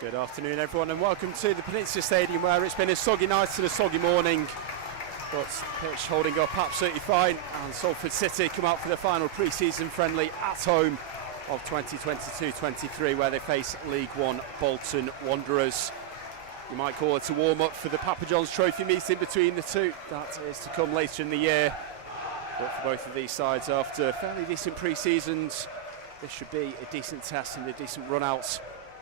Good afternoon everyone and welcome to the Peninsula Stadium, where it's been a soggy night and a soggy morning, but pitch holding up absolutely fine, and Salford City come out for the final pre-season friendly at home of 2022-23, where they face League One Bolton Wanderers. You might call it a warm-up for the Papa John's Trophy meeting between the two. That is to come later in the year, but for both of these sides, after fairly decent pre-seasons, this should be a decent test and a decent run-out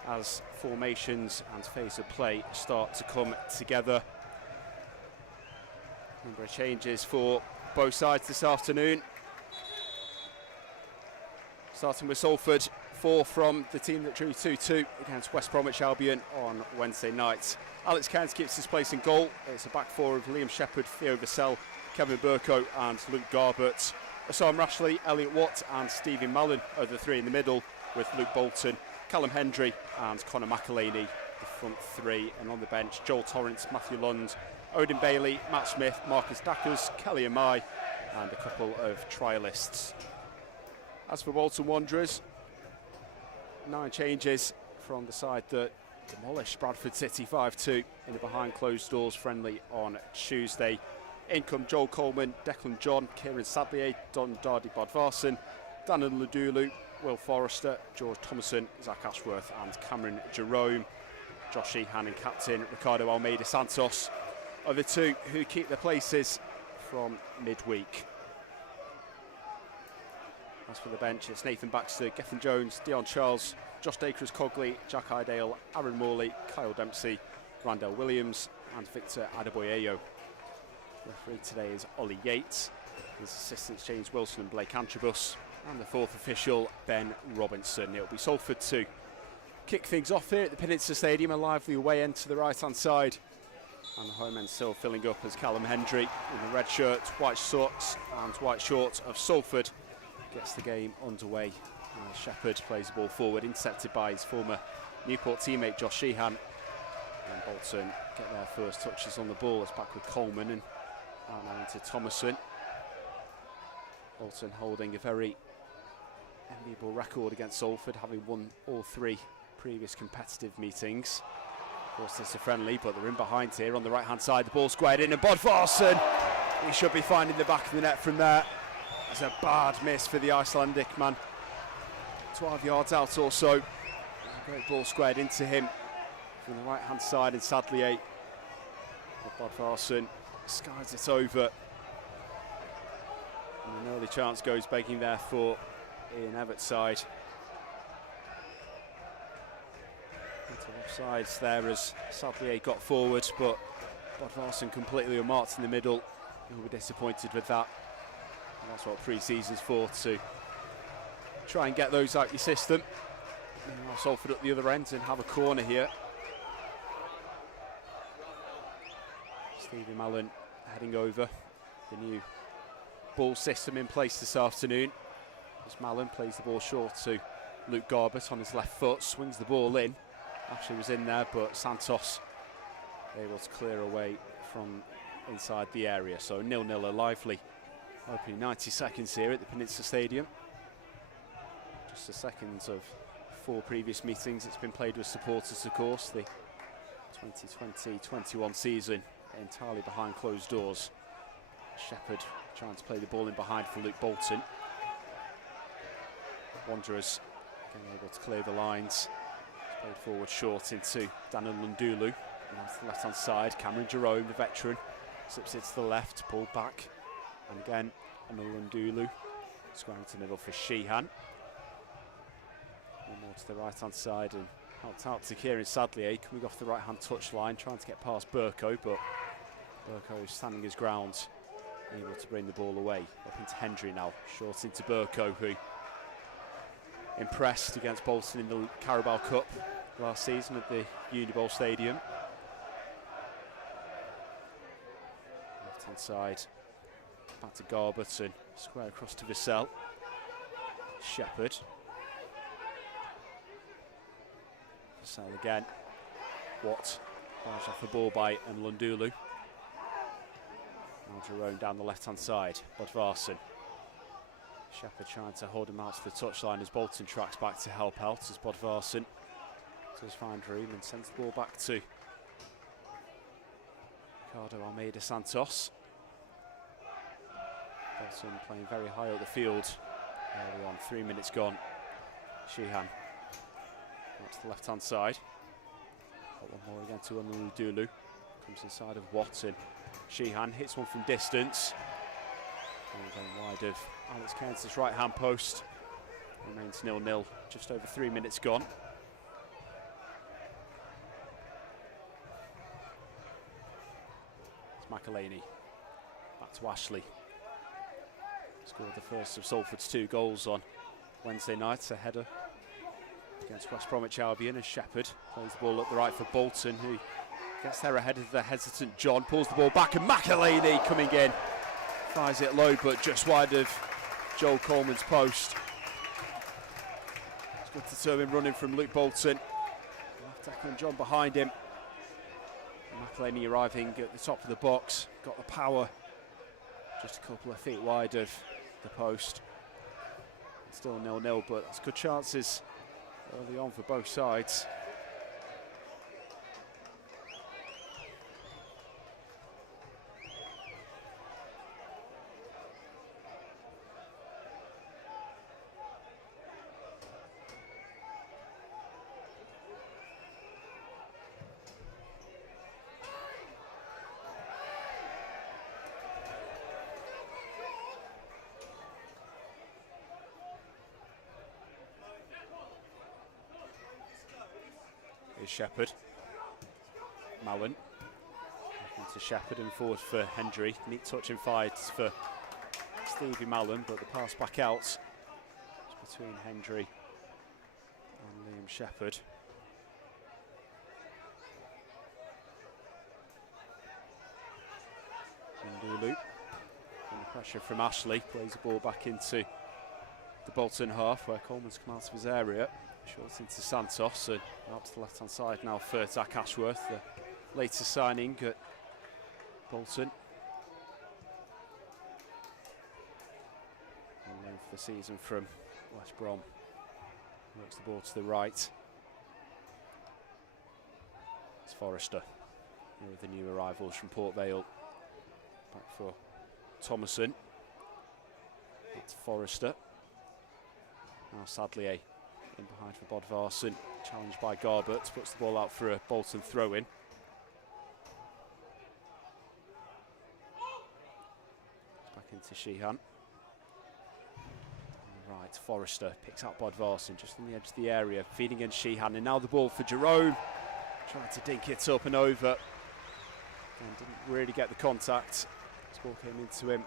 as formations and phase of play start to come together. A number of changes for both sides this afternoon. Starting with Salford, 4 from the team that drew 2-2 against West Bromwich Albion on Wednesday night. Alex Cairns keeps his place in goal. It's a back four of Liam Shepherd, Theo Vassell, Kevin Burko and Luke Garbett. Assam Rashley, Elliot Watt and Stephen Mallon are the three in the middle, with Luke Bolton, Callum Hendry and Conor McElhaney the front three, and on the bench Joel Torrance, Matthew Lund, Odin Bailey, Matt Smith, Marcus Dackers, Kelly Amai and a couple of trialists. As for Bolton Wanderers, 9 changes from the side that demolished Bradford City 5-2 in a behind closed doors friendly on Tuesday. In come Joel Coleman, Declan John, Kieran Sadlier, Don Dardy Bodvarsson, Daniel Ludulu, Will Forrester, George Thomason, Zach Ashworth and Cameron Jerome. Josh Sheehan and captain Ricardo Almeida Santos are the two who keep their places from midweek. As for the bench, it's Nathan Baxter, Gethin Jones, Dion Charles, Josh Dacres Cogley, Jack Idale, Aaron Morley, Kyle Dempsey, Randell Williams and Victor Adebayo. Referee today is Ollie Yates. His assistants James Wilson and Blake Antrobus, and the fourth official Ben Robinson. It'll be Salford to kick things off here at the Peninsula Stadium, a lively away end to the right hand side, and the home end still filling up as Callum Hendry in the red shirt, white socks and white shorts of Salford gets the game underway. Shepherd plays the ball forward, intercepted by his former Newport teammate Josh Sheehan, and Bolton get their first touches on the ball. It's back with Coleman and out now into Thomason. Bolton holding a very enviable record against Salford, having won all 3 previous competitive meetings. Of course, it's a friendly, but they're in behind here on the right hand side. The ball squared in, and Bodvarsson, he should be finding the back of the net from there. That's a bad miss for the Icelandic man. 12 yards out or so. A great ball squared into him from the right hand side, and sadly Bodvarsson skies it over. And an early chance goes begging there for Ian Everett's side. Into offsides there as Sadlier got forward, but Bodvarsson completely unmarked in the middle. He'll be disappointed with that. And that's what pre-season's for, to try and get those out your system. And Salford at the other end and have a corner here. Stevie Mallon heading over the new ball system in place this afternoon. As Mallon plays the ball short to Luke Garbett on his left foot, swings the ball in. Actually was in there, but Santos able to clear away from inside the area. So 0-0, a lively opening 90 seconds here at the Peninsula Stadium. Just the seconds of 4 previous meetings it's been played with supporters, of course. The 2020-21 season entirely behind closed doors. Shepherd trying to play the ball in behind for Luke Bolton. Wanderers getting able to clear the lines. Played forward short into Daniel Lundulu. And that's the left hand side. Cameron Jerome, the veteran, slips it to the left, pulled back. And again, Daniel Lundulu. Squaring to the middle for Sheehan. One more to the right hand side and helped out to Kieran Sadlier, coming off the right hand touch line, trying to get past Burko, but Burko is standing his ground, able to bring the ball away. Up into Hendry now, short into Burko, who impressed against Bolton in the Carabao Cup last season at the Unibowl Stadium. Left hand side, back to Garbett and square across to Vassell. Shepherd. Vassell again. Watt barged off the ball by and Lundulu. Now Jerome down the left hand side. Bodvarsson. Shepherd trying to hold him out to the touchline as Bolton tracks back to help out as Bodvarsson Does find room and sends the ball back to Ricardo Almeida Santos. Bolton playing very high up the field early on, 3 minutes gone. Sheehan out to the left hand side. Got one more again to Dulu. Comes inside of Watson. Sheehan hits one from distance. And then wide of Alex Cairns' right hand post. Remains 0-0, just over 3 minutes gone. It's McElhaney. Back to Ashley. Scored the first of Salford's 2 goals on Wednesday night. A header against West Bromwich Albion as Shepherd plays the ball up the right for Bolton, who gets there ahead of the hesitant John. Pulls the ball back and McElhaney coming in. Fires it low but just wide of Joel Coleman's post. It's good determined running from Luke Bolton. Declan John behind him. McElhaney arriving at the top of the box. Got the power. Just a couple of feet wide of the post. Still 0-0, but it's good chances early on for both sides. Shepherd. Mallon. Into Shepherd and forward for Hendry. Neat touch and fights for Stevie Mallon, but the pass back out. It's between Hendry and Liam Shepherd. Ndulu. Under pressure from Ashley. Plays the ball back into the Bolton half where Coleman's come out of his area. Shorts into Santos and out to the left hand side now for Zach Ashworth, the latest signing at Bolton. On loan for the season from West Brom. Works the ball to the right. It's Forrester. Here are the new arrivals from Port Vale. Back for Thomason. That's Forrester. Now Sadlier. In behind for Bodvarsson, challenged by Garbett, puts the ball out for a Bolton throw-in. Back into Sheehan. Right, Forrester picks out Bodvarsson just on the edge of the area, feeding in Sheehan, and now the ball for Jerome. Trying to dink it up and over. And didn't really get the contact. This ball came into him.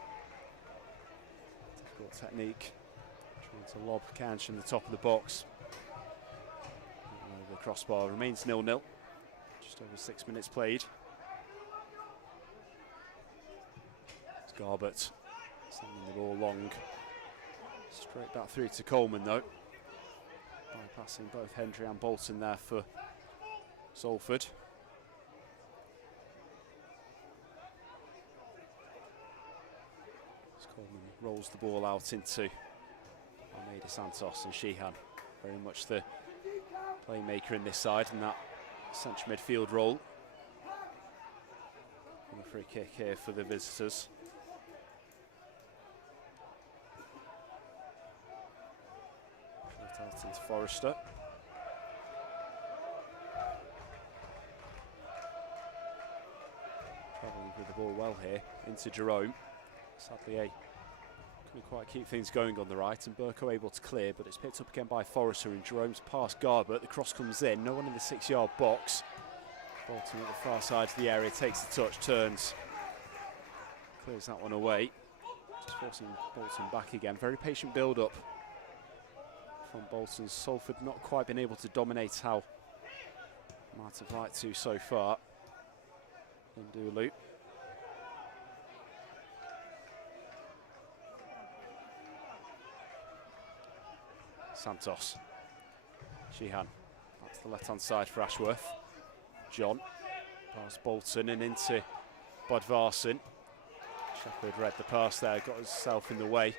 Difficult technique. Trying to lob Cairns from the top of the box. Over the crossbar, remains 0-0. Just over 6 minutes played. It's Garbett sending the ball long. Straight back through to Coleman though. Bypassing both Hendry and Bolton there for Salford. As Coleman rolls the ball out into Almeida Santos and Sheehan. Very much the playmaker in this side in that central midfield role. And a free kick here for the visitors. Out into Forrester. Travelling with the ball well here into Jerome. Sadly, couldn't quite keep things going on the right, and Burko able to clear, but it's picked up again by Forrester, and Jerome's past Garbett. The cross comes in, no one in the 6-yard box. Bolton at the far side of the area, takes the touch, turns, clears that one away. Just forcing Bolton back again. Very patient build-up from Bolton. Salford not quite been able to dominate how might have liked to so far. Ndulu. Santos. Sheehan. Back to the left-hand side for Ashworth. John. Past Bolton and into Bodvarsson. Shepherd read the pass there, got himself in the way.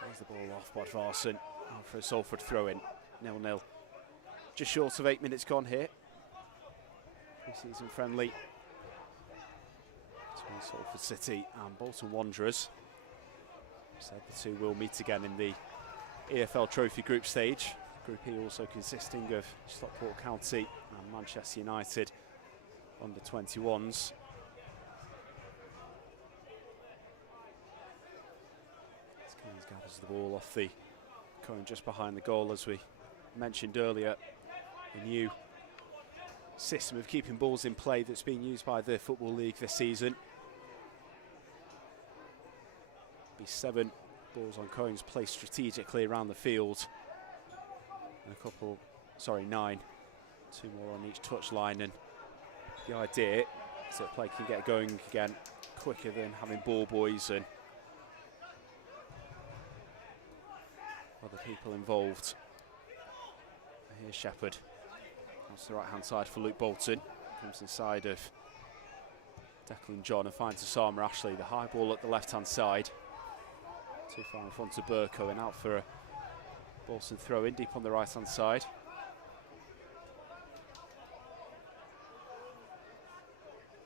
Plays the ball off Bodvarsson for a Salford throw-in. 0-0. just short of 8 minutes gone here. Pre-season friendly between Salford City and Bolton Wanderers. Said the two will meet again in the EFL Trophy group stage. Group E also consisting of Stockport County and Manchester United under 21s. Keynes gathers the ball off the cone just behind the goal. As we mentioned earlier, a new system of keeping balls in play that's being used by the Football League this season. Be 7 balls on cones placed strategically around the field, and 9, 2 more on each touchline. And the idea is that play can get going again quicker than having ball boys and other people involved. Here's Shepherd. That's the right hand side for Luke Bolton. Comes inside of Declan John and finds Osama Ashley. The high ball at the left hand side. Too far in front of Burko and out for a Bolton throw in deep on the right hand side.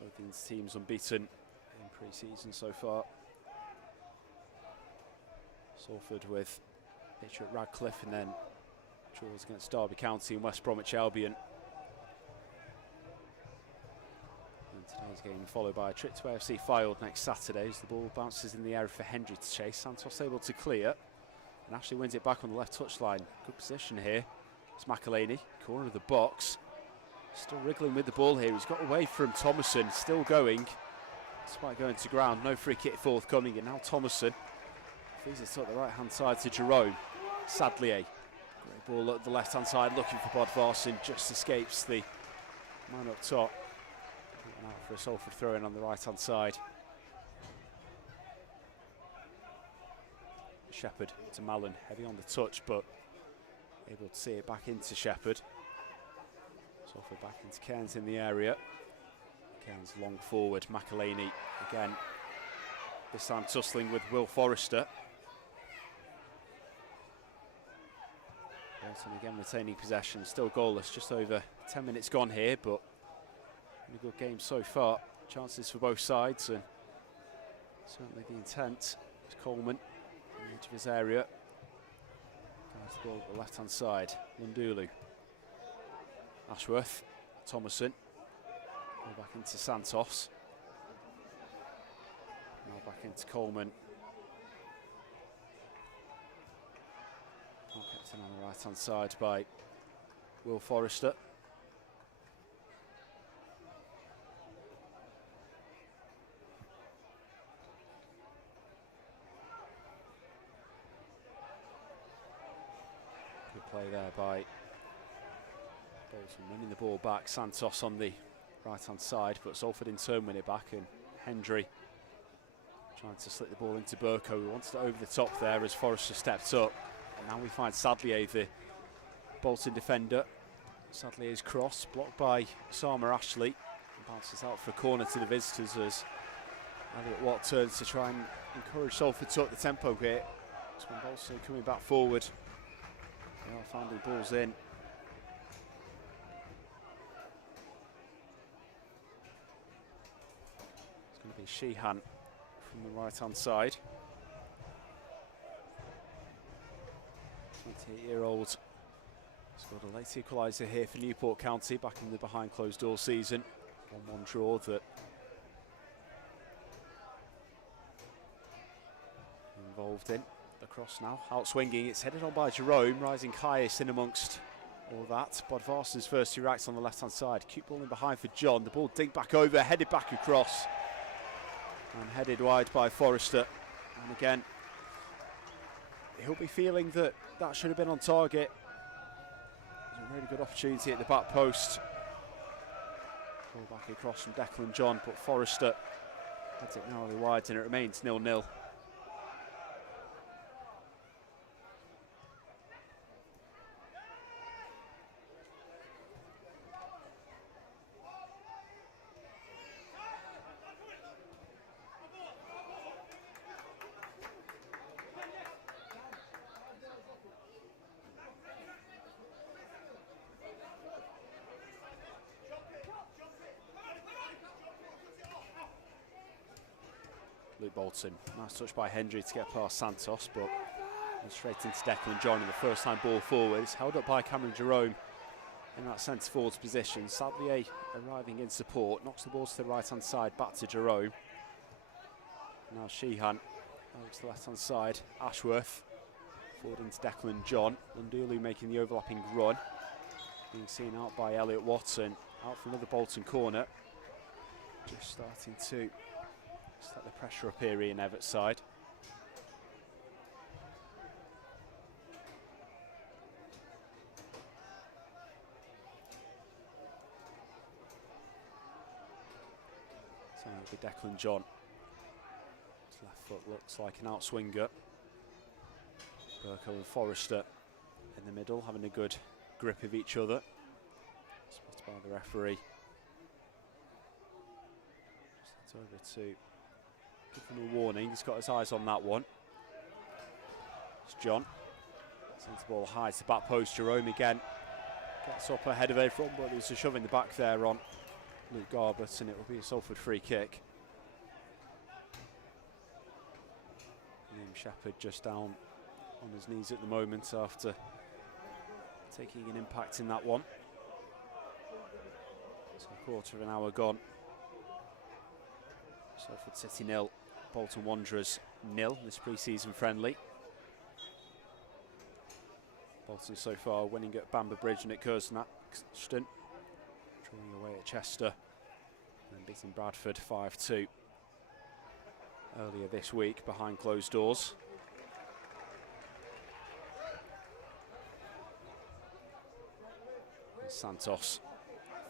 Both these teams unbeaten in pre-season so far. Salford with pitch at Radcliffe and then draws against Derby County and West Bromwich Albion. And today's game followed by a trip to AFC Fylde next Saturday as the ball bounces in the air for Hendry to chase. Santos able to clear and Ashley wins it back on the left touchline. Good position here. It's McElhaney, corner of the box. Still wriggling with the ball here. He's got away from Thomason, still going. Despite going to ground, no free kick forthcoming, and now Thomason feeds it up the right hand side to Jerome. Sadlier. Great ball at the left hand side looking for Bodvarsson, just escapes the man up top. And out for a Salford throw in on the right hand side. Shepherd to Mallon, heavy on the touch but able to see it back into Shepherd. Salford back into Cairns in the area. Cairns long forward, McElhaney again, this time tussling with Will Forrester. Bolton again retaining possession, still goalless, just over 10 minutes gone here, but in a good game so far. Chances for both sides, and certainly the intent is Coleman on the edge of his area. Guides the ball at the left hand side, Lundulu. Ashworth, Thomason, ball back into Santos. Now back into Coleman. Kept in on the right hand side by Will Forrester. Good play there by Bolton, winning the ball back. Santos on the right hand side, but Salford in turn win it back, and Hendry trying to slip the ball into Burko, who wants it over the top there as Forrester steps up. And now we find Sadlier, the Bolton defender. Sadlier's cross blocked by Osama Ashley and bounces out for a corner to the visitors as Elliot Watt turns to try and encourage Salford to up the tempo here. It's when Bolton coming back forward. They are finding balls in. It's going to be Sheehan from the right hand side. 28-year-old scored a late equaliser here for Newport County back in the behind closed door season. 1-1 draw that involved in the cross now. Out swinging, it's headed on by Jerome, rising highest in amongst all that. Bodvarsson's first 2 racks on the left hand side. Cute ball in behind for John. The ball dinked back over, headed back across. And headed wide by Forrester. And again, he'll be feeling that that should have been on target. There's a really good opportunity at the back post. Ball back across from Declan John, but Forrester heads it narrowly wide and it remains 0-0. Luke Bolton. Nice touch by Hendry to get past Santos, but straight into Declan John in the first time ball forward. It's held up by Cameron Jerome in that centre forwards position. Sadlier arriving in support, knocks the ball to the right hand side, back to Jerome. Now Sheehan looks to the left hand side. Ashworth forward into Declan John. Lundulu making the overlapping run, being seen out by Elliot Watson, out for another Bolton corner. Just starting to set the pressure up here in Everett's side. So it'll be Declan John. His left foot looks like an outswinger. Burko and Forrester in the middle, having a good grip of each other. Spotted by the referee. Just over to give him a warning. He's got his eyes on that one. It's John. Sends the ball high to the back post. Jerome again gets up ahead of everyone, but there's a shove in the back there on Luke Garbett, and it will be a Salford free kick. Liam Shepherd just down on his knees at the moment after taking an impact in that one. So a quarter of an hour gone. Salford City 0, Bolton Wanderers 0 this pre-season friendly. Bolton so far winning at Bamber Bridge and at Curzon, drawing away at Chester, and then beating Bradford 5-2 earlier this week behind closed doors. And Santos,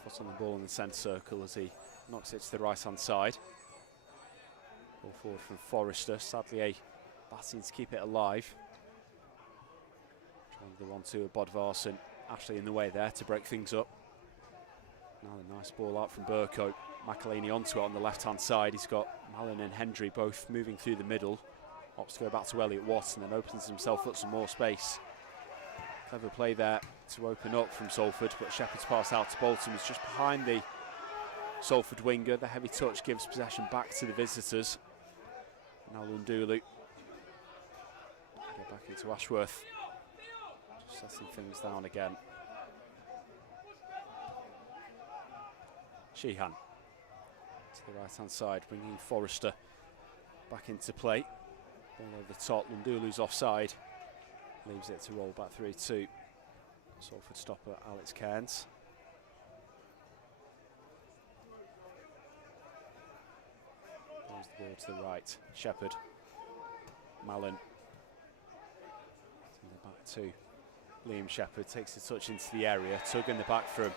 foot on the ball in the centre circle as he knocks it to the right hand side. Ball forward from Forrester. Sadlier batting to keep it alive. Trying the 1-2 of Bodvarsson. Ashley in the way there to break things up. Now a nice ball out from Burko. McElhaney onto it on the left hand side. He's got Mallon and Hendry both moving through the middle. Opts to go back to Elliot Watson and then opens himself up some more space. Clever play there to open up from Salford, but Shepherd's pass out to Bolton was just behind the Salford winger. The heavy touch gives possession back to the visitors. Now Lundulu. Get back into Ashworth. Just setting things down again. Sheehan to the right hand side, bringing Forrester back into play. Ball over the top. Lundulu's offside. Leaves it to roll back through to Salford stopper Alex Cairns. Throws the ball to the right. Shepherd. Mallon. Send it back to Liam Shepherd. Takes the touch into the area. Tug in the back from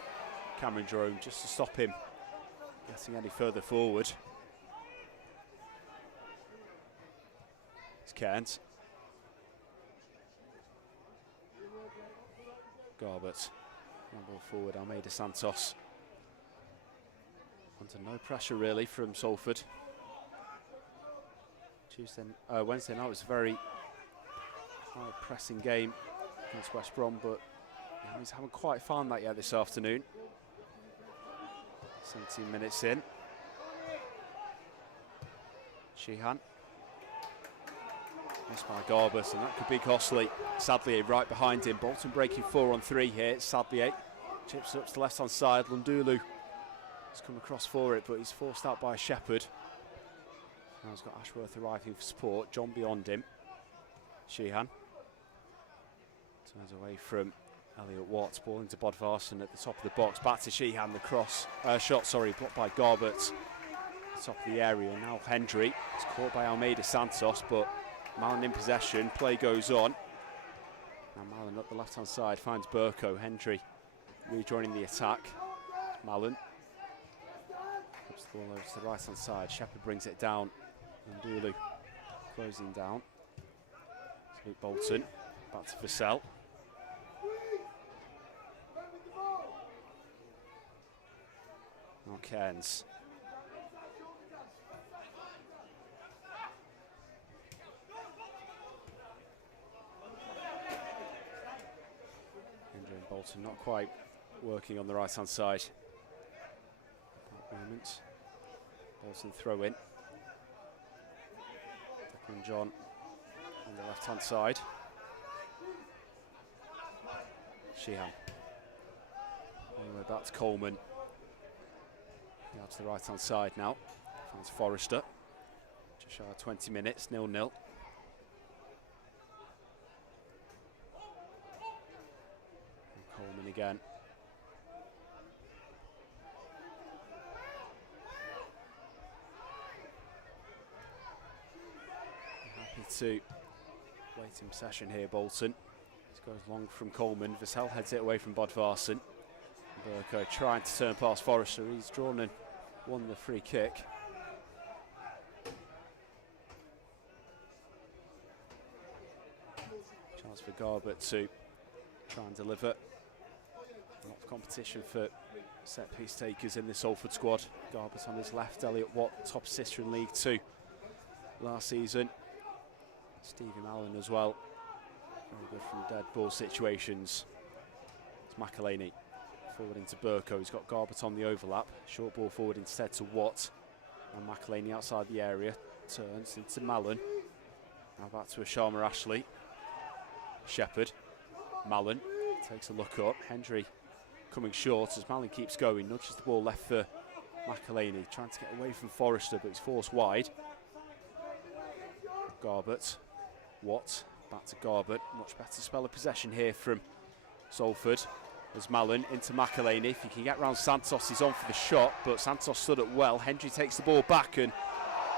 Cameron Jerome just to stop him getting any further forward. It's Cairns. Garbett. One ball forward, Almeida Santos. Under no pressure really from Salford. Wednesday night was a very high pressing game against West Brom, but we haven't quite found that yet this afternoon. 17 minutes in. Sheehan. Missed by Garbus, and that could be costly. Sadlier right behind him. Bolton breaking 4 on 3 here. Sadlier chips up to the left hand side. Lundulu has come across for it, but he's forced out by Shepherd. Now he's got Ashworth arriving for support. John beyond him. Sheehan turns away from Elliot Watts. Ball into Bodvarsson at the top of the box. Back to Sheehan. The shot blocked by Garbett. Top of the area. Now Hendry. It's caught by Almeida Santos, but Mallon in possession. Play goes on. Now Mallon up the left hand side finds Burko. Hendry rejoining the attack. Mallon puts the ball over to the right hand side. Shepherd brings it down. Ndulu closing down. It's Luke Bolton. Back to Vassell. Now Cairns. Hendry and Bolton not quite working on the right hand side at that moment. Bolton throw in. And John on the left-hand side. Sheehan. All the way back to Coleman. Now to the right-hand side now. Finds Forrester. Just shy of 20 minutes, 0-0. Coleman again. Happy to wait in possession here, Bolton. This goes long from Coleman. Vassell heads it away from Bodvarsson. Burko trying to turn past Forrester. He's drawn and won the free kick. Chance for Garbett to try and deliver. A lot of competition for set piece takers in the Salford squad. Garbett on his left, Elliot Watt, top assister in League 2 last season. Stevie Mallon as well. Very good from dead ball situations. It's McElhaney forward into Burko. He's got Garbett on the overlap. Short ball forward instead to Watt. And McElhaney outside the area. Turns into Mallon. Now back to Ashama Ashley. Shepherd. Mallon takes a look up. Hendry coming short as Mallon keeps going. Nudges the ball left for McElhaney. Trying to get away from Forrester, but he's forced wide. Garbett. Watt. Back to Garbett. Much better spell of possession here from Salford. As Mallon into McElhaney. If he can get round Santos, he's on for the shot, but Santos stood up well. Hendry takes the ball back and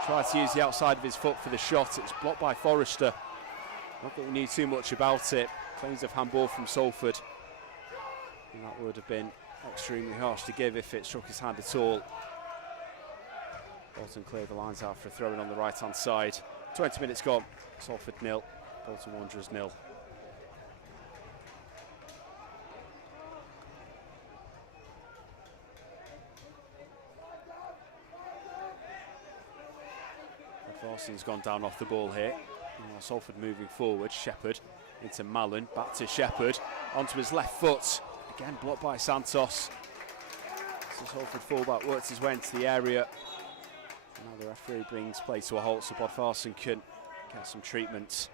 tries to use the outside of his foot for the shot. It's blocked by Forrester. Not that we knew too much about it. Claims of handball from Salford. And that would have been extremely harsh to give if it struck his hand at all. Bolton cleared the lines out for a throw-in on the right-hand side. 20 minutes gone. Salford 0, Bolton Wanderers 0. Varson's gone down off the ball here. Now Salford moving forward. Shepherd into Mallon, back to Shepherd, onto his left foot. Again blocked by Santos. So Salford fullback works his way into the area. Now the referee brings play to a halt so Bodvarsson can get some treatment.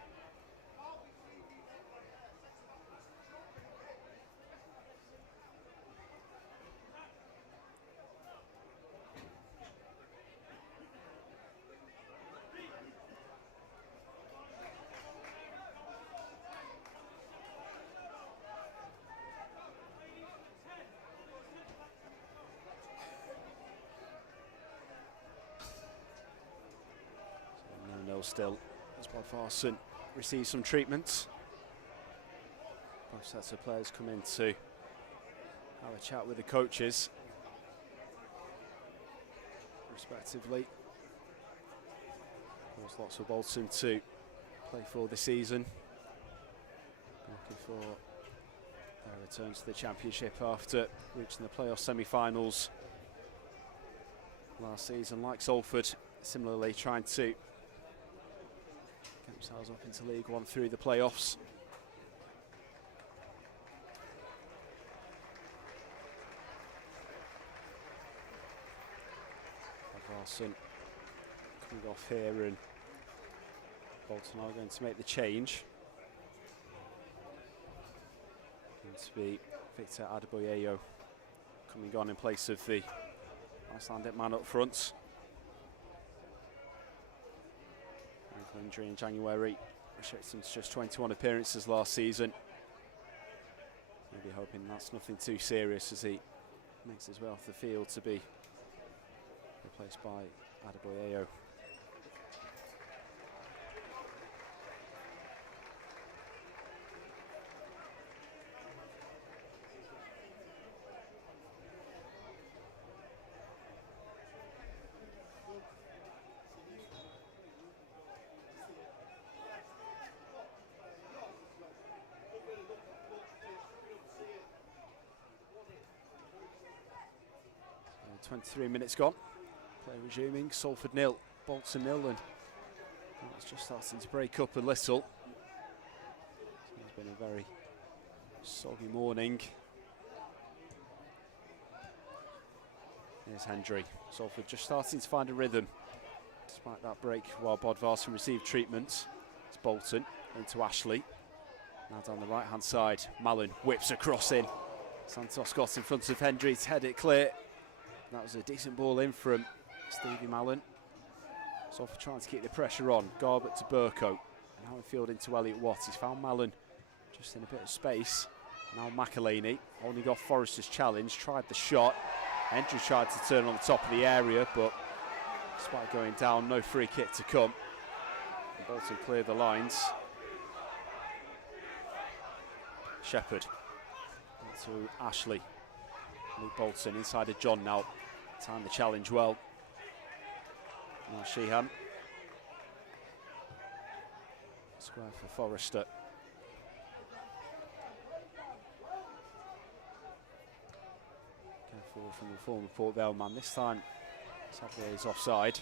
Still, as Bodvarsson receives some treatment. Both sets of players come in to have a chat with the coaches, respectively. Of course, lots for Bolton to play for this season. Looking for their return to the Championship after reaching the playoff semi-finals last season. Like Salford, similarly trying to get themselves up into League One through the playoffs. Bodvarsson coming off here, and Bolton are going to make the change. Going to be Victor Adeboyeyo coming on in place of the Icelandic man up front. Injury in January restricts him to just 21 appearances last season. Maybe hoping that's nothing too serious as he makes his way off the field to be replaced by Adeboyeyo. So 23 minutes gone. Play resuming. Salford 0, Bolton 0, and it's just starting to break up a little. It's been a very soggy morning. Here's Hendry. Salford just starting to find a rhythm. Despite that break while Bodvarsson received treatment, it's Bolton into Ashley. Now down the right hand side, Mallon whips a cross in. Santos got in front of Hendry to head it clear. That was a decent ball in from Stevie Mallon. Salford trying to keep the pressure on. Garbett to Burko. Now infield into Elliot Watt. He's found Mallon just in a bit of space. Now McElhaney holding off Forrester's challenge. Tried the shot. Hendry tried to turn on the top of the area, but despite going down, no free kick to come. And Bolton cleared the lines. Shepherd to Ashley. Luke Bolton inside of John now. Timed the challenge well. Now Sheehan. Square for Forrester. Going forward from the former Port Vale man. This time, sadly, he's offside.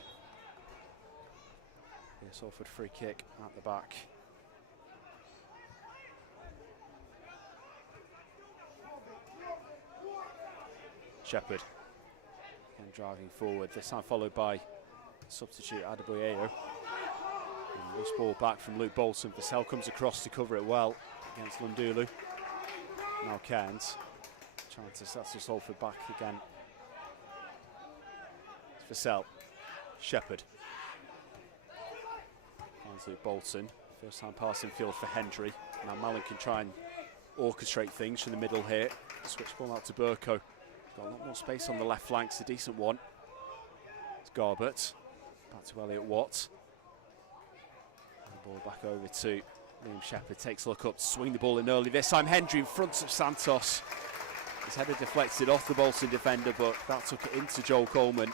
Here's Salford free kick at the back. Shepherd. Again driving forward. This time followed by substitute Adebayo. Loose ball back from Luke Bolton. Vassell comes across to cover it well against Lundulu. Now Cairns trying to settle Salford back again. It's Vassell. Shepherd. Finds Luke Bolton. First time passing field for Hendry. Now Mallon can try and orchestrate things from the middle here. Switch ball out to Burko. Got a lot more space on the left flank. It's a decent one. It's Garbett. Back to Elliot Watt. Ball back over to Liam Shepherd. Takes a look up to swing the ball in early. This time Hendry in front of Santos. His header deflected off the Bolton defender, but that took it into Joel Coleman.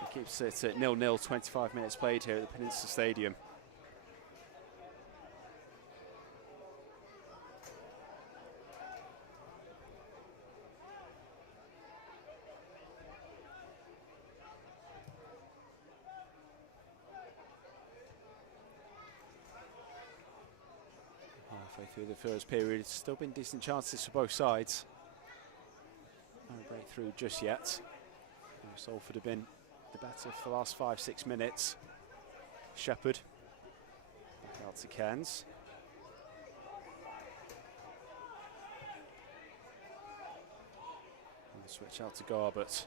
He keeps it at 0-0, 25 minutes played here at the Peninsula Stadium. Through the first period, it's still been decent chances for both sides. No breakthrough just yet. Salford have been the better for the last 5-6 minutes. Shepherd back out to Cairns. And the switch out to Garbett.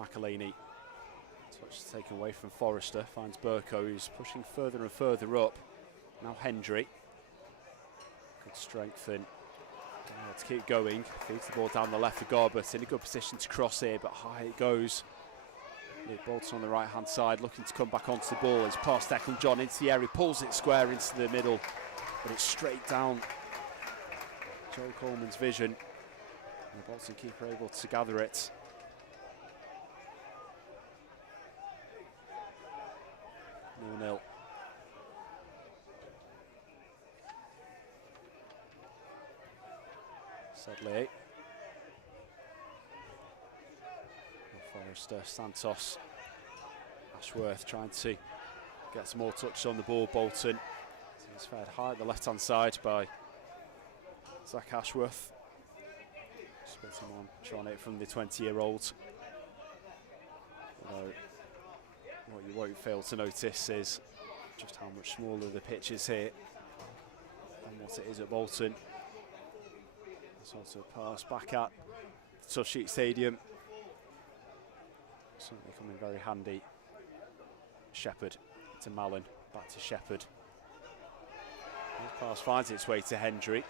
McElhaney. Touch taken away from Forrester. Finds Burko, who's pushing further and further up. Now Hendry. Good strength in to keep going. Feeds the ball down the left for Garbett. In a good position to cross here, but high it goes. Luke Bolton on the right hand side looking to come back onto the ball. It's past Declan John into the area, pulls it square into the middle, but it's straight down Joel Coleman's vision. And the Bolton keeper able to gather it. Nil-nil. Sedley. Forrester, Santos, Ashworth trying to get some more touches on the ball. Bolton. He's fed high at the left hand side by Zach Ashworth. Spitting on, trying it from the 20-year-old. Although what you won't fail to notice is just how much smaller the pitch is here than what it is at Bolton. Sort of pass back at Tough Sheet Stadium. Certainly coming very handy. Shepherd to Mallon, back to Shepherd. This pass finds its way to Hendry. It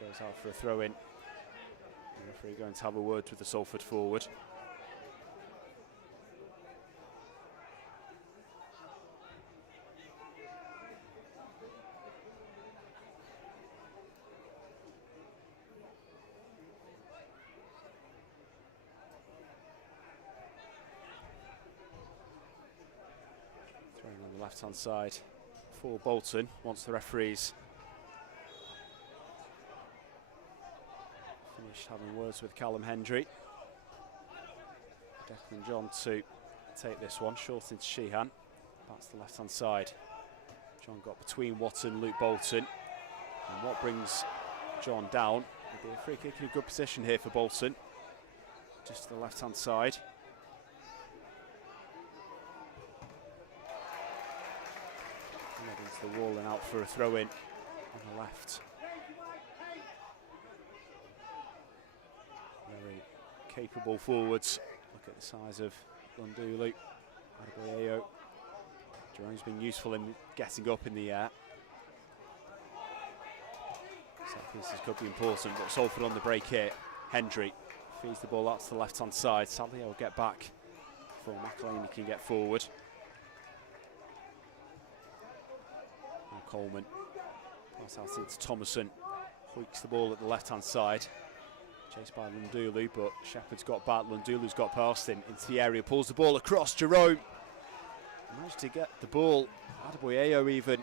goes out for a throw in. The referee going to have a word with the Salford forward. On the left hand side for Bolton once the referees finished having words with Callum Hendry. Declan John to take this one, short into Sheehan. That's the left hand side. John got between Watt and Luke Bolton, and what brings John down will be a free kick in a good position here for Bolton, just to the left hand side. So Wallen out for a throw-in on the left. Very capable forwards. Look at the size of Lundulu, Adebayo. Jerome's been useful in getting up in the air. Set pieces could be important, but Salford on the break here. Hendry feeds the ball out to the left-hand side. Sadly, he'll get back before McElhaney can get forward. And Coleman pass out into Thomason. Hoiks the ball at the left-hand side. Chased by Lundulu, but Shepherd's got back. Lundulu's got past him into the area, pulls the ball across. Jerome managed to get the ball. Adebayo even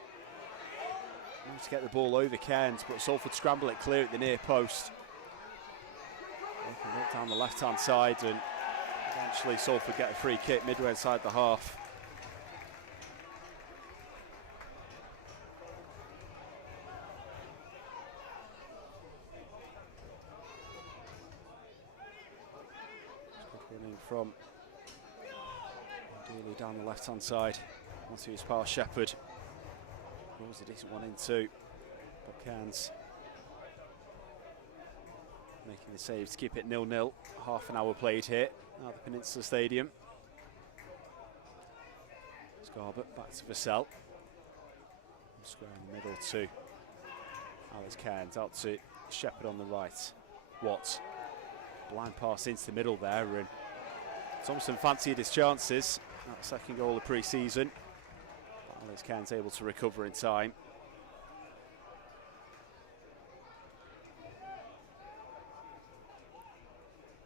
managed to get the ball over Cairns, but Salford scramble it clear at the near post. Opened up down the left-hand side, and eventually Salford get a free kick midway inside the half. Running from Daly down the left-hand side once he was past Shepherd. Was a decent one in too, but Cairns making the save to keep it 0-0. Half an hour played here at the Peninsula Stadium. Scarbett back to Vassell. Square in the middle to Alex Cairns, out to Shepherd on the right. Watts, blind pass into the middle there, and Thompson fancied his chances at the second goal of pre-season. Alex Cairns able to recover in time.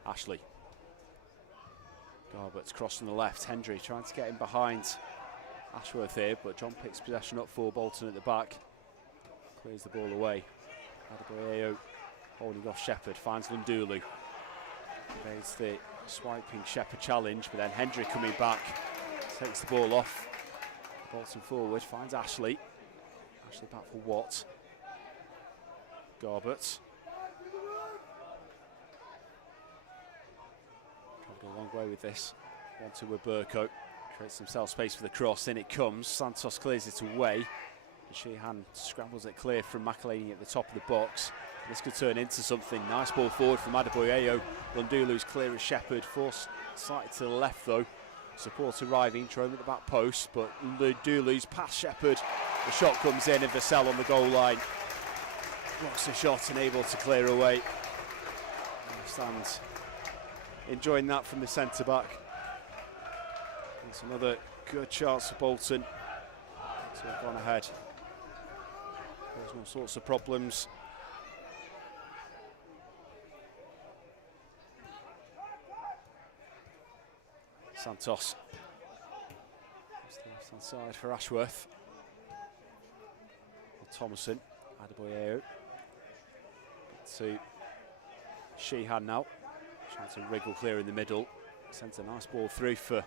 Ashley. Garbutt's crossing the left. Hendry trying to get in behind Ashworth here, but John picks possession up for Bolton at the back. Clears the ball away. Adebayo holding off Shepherd, finds Lundulu. Evades the swiping Shepherd challenge, but then Hendry coming back, takes the ball off. Bolton forward, finds Ashley. Ashley back for Watt. Garbutt. Travelled a long way with this. One to Burko. Creates himself space for the cross. In it comes. Santos clears it away. And Sheehan scrambles it clear from McElhaney at the top of the box. This could turn into something. Nice ball forward from Adebayo. Lundulu's clear as Shepherd. Forced slightly to the left though. Support arriving, Jerome at the back post, but Lundulu's past Shepherd. The shot comes in and Vassell on the goal line. Blocks the shot and able to clear away. Stands enjoying that from the centre back. It's another good chance for Bolton to have gone ahead. There's all sorts of problems. Santos. That's the left-hand side for Ashworth. Thomason, Adebayo. To Sheehan now. Trying to wriggle clear in the middle. Sends a nice ball through for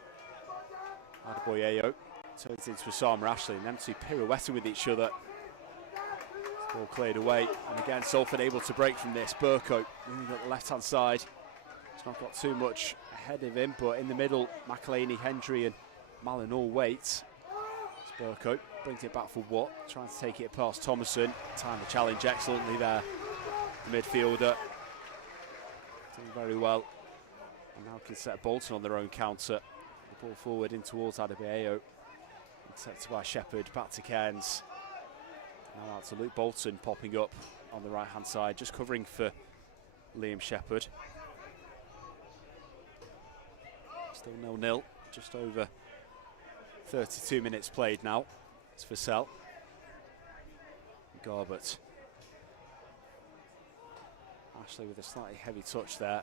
Adebayo. Turns into Osama Ashley, and them two pirouetting with each other. Ball cleared away, and again Salford able to break from this. Burko moving up the left-hand side. He's not got too much ahead of him, but in the middle, McElhaney, Hendry and Mallon all wait. Burko brings it back for Watt, trying to take it past Thomason. Timed the challenge excellently there. The midfielder doing very well. And now can set Bolton on their own counter. The ball forward in towards Adebayo. Intercepted by Shepherd, back to Cairns. Now out to Luke Bolton, popping up on the right-hand side, just covering for Liam Shepherd. Still 0-0, just over 32 minutes played now. It's Vassell. Garbutt. Ashley with a slightly heavy touch there.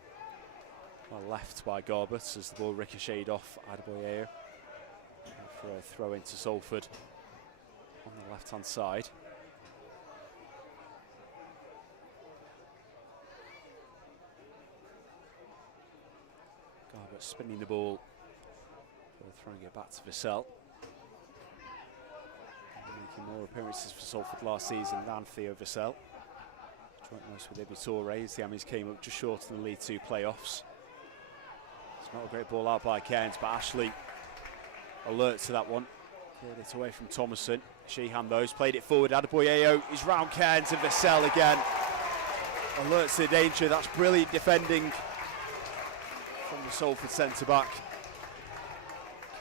Well, left by Garbutt as the ball ricocheted off Adebayo. For a throw into Salford on the left-hand side. Garbutt spinning the ball, throwing it back to Vassell. Making more appearances for Salford last season than Theo Vassell. Joint most with Ibiture as the Amis came up just short of the League 2 playoffs. It's not a great ball out by Cairns, but Ashley alert to that one. Cleared it away from Thomason. Sheehan though has played it forward. Adebayo is round Cairns and Vassell again. Alerts the danger. That's brilliant defending from the Salford centre back.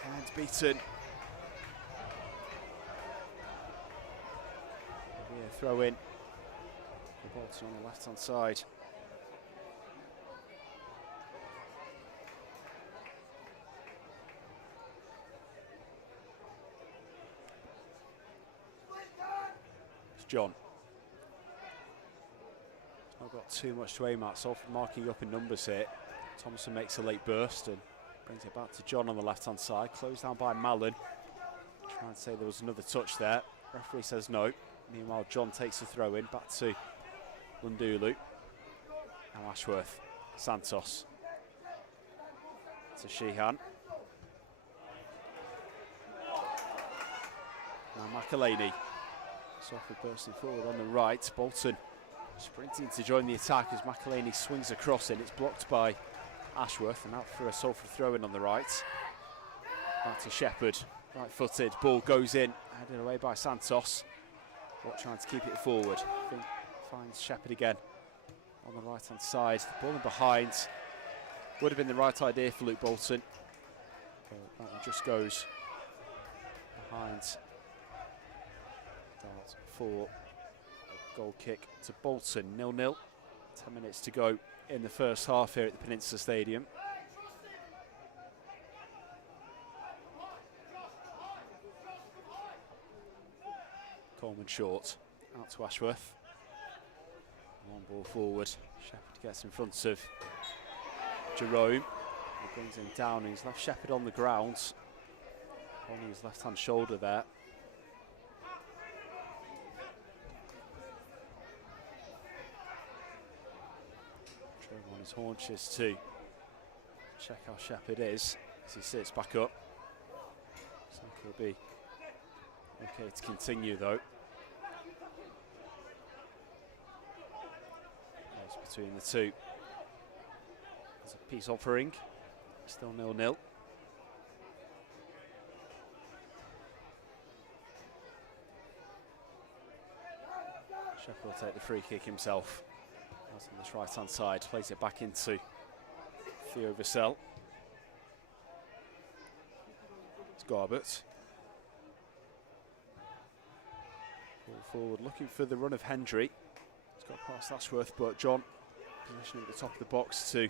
Cairns beaten. Maybe a throw in for Bolton on the left hand side. John. Not got too much to aim at. Salford marking up in numbers here. Thompson makes a late burst and brings it back to John on the left hand side. Closed down by Mallon. Trying to say there was another touch there. Referee says no. Meanwhile, John takes the throw in back to Lundulu. Now Ashworth. Santos. To Sheehan. Now McElhaney. Salford bursting forward on the right. Bolton sprinting to join the attack as McElhaney swings across it. It's blocked by Ashworth and out for a Salford throw in on the right. Back to Shepherd. Right footed. Ball goes in. Headed away by Santos. Watt trying to keep it forward. Finds Shepherd again on the right hand side. Ball in behind. Would have been the right idea for Luke Bolton. But that one just goes behind. For a goal kick to Bolton, 0-0. 10 minutes to go in the first half here at the Peninsula Stadium. Coleman short, out to Ashworth. Long ball forward. Shepherd gets in front of Jerome. He brings him down. He's left Shepherd on the ground, holding his left hand shoulder there. On his haunches to check how Shepherd is as he sits back up. So he'll be okay to continue though. That's between the two. There's a peace offering. Still 0-0. Shepherd will take the free kick himself. That's on this right hand side, plays it back into Theo Vassell. It's Garbett. Ball forward, looking for the run of Hendry. He's got past Ashworth, but John positioning at the top of the box to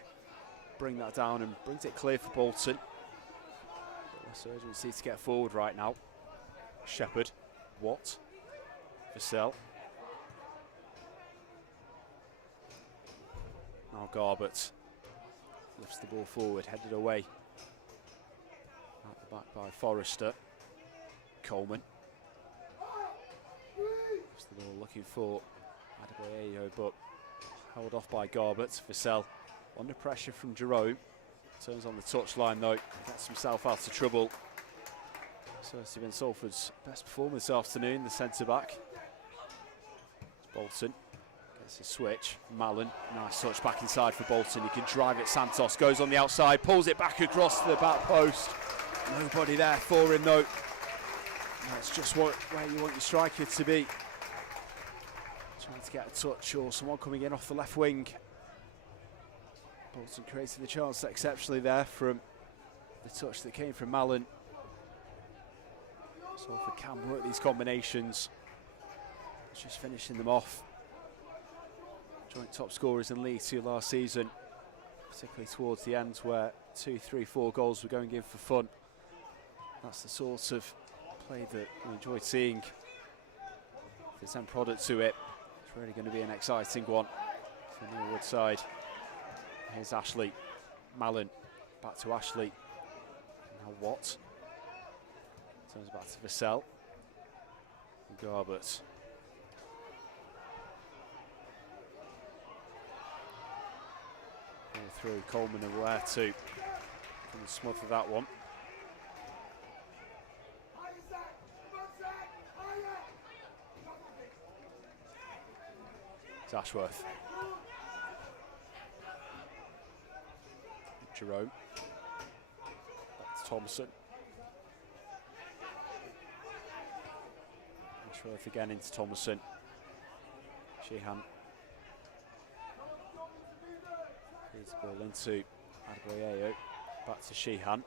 bring that down and brings it clear for Bolton. Less urgency to get forward right now. Shepherd, Watt, Vassell. Now Garbett lifts the ball forward, headed away. Out the back by Forrester. Coleman. Lifts the ball looking for Adebayo, but held off by Garbett. Vassell under pressure from Jerome. Turns on the touchline though, gets himself out of trouble. So it's been Salford's best performance this afternoon, the centre back. It's Bolton. Gets a switch. Mallon, nice touch back inside for Bolton. He can drive it. Santos goes on the outside, pulls it back across to the back post. Nobody there for him though. That's just where you want your striker to be. Trying to get a touch or someone coming in off the left wing. Bolton creating the chance exceptionally there from the touch that came from Mallon. Salford can work these combinations. It's just finishing them off. Joint top scorers in League 2 last season, particularly towards the end where 2, 3, 4 goals were going in for fun. That's the sort of play that we enjoyed seeing. If there's end product to it, it's really going to be an exciting one for Neil Woodside. Here's Ashley, Mallon, back to Ashley. Now Watt. Turns back to Vassell. Garbett. Through Coleman aware to from the smother of that one. It's Ashworth. Jerome. Back to Thompson. Ashworth again into Thomason. Sheehan. Feeds the ball into Adebayo. Back to Sheehan.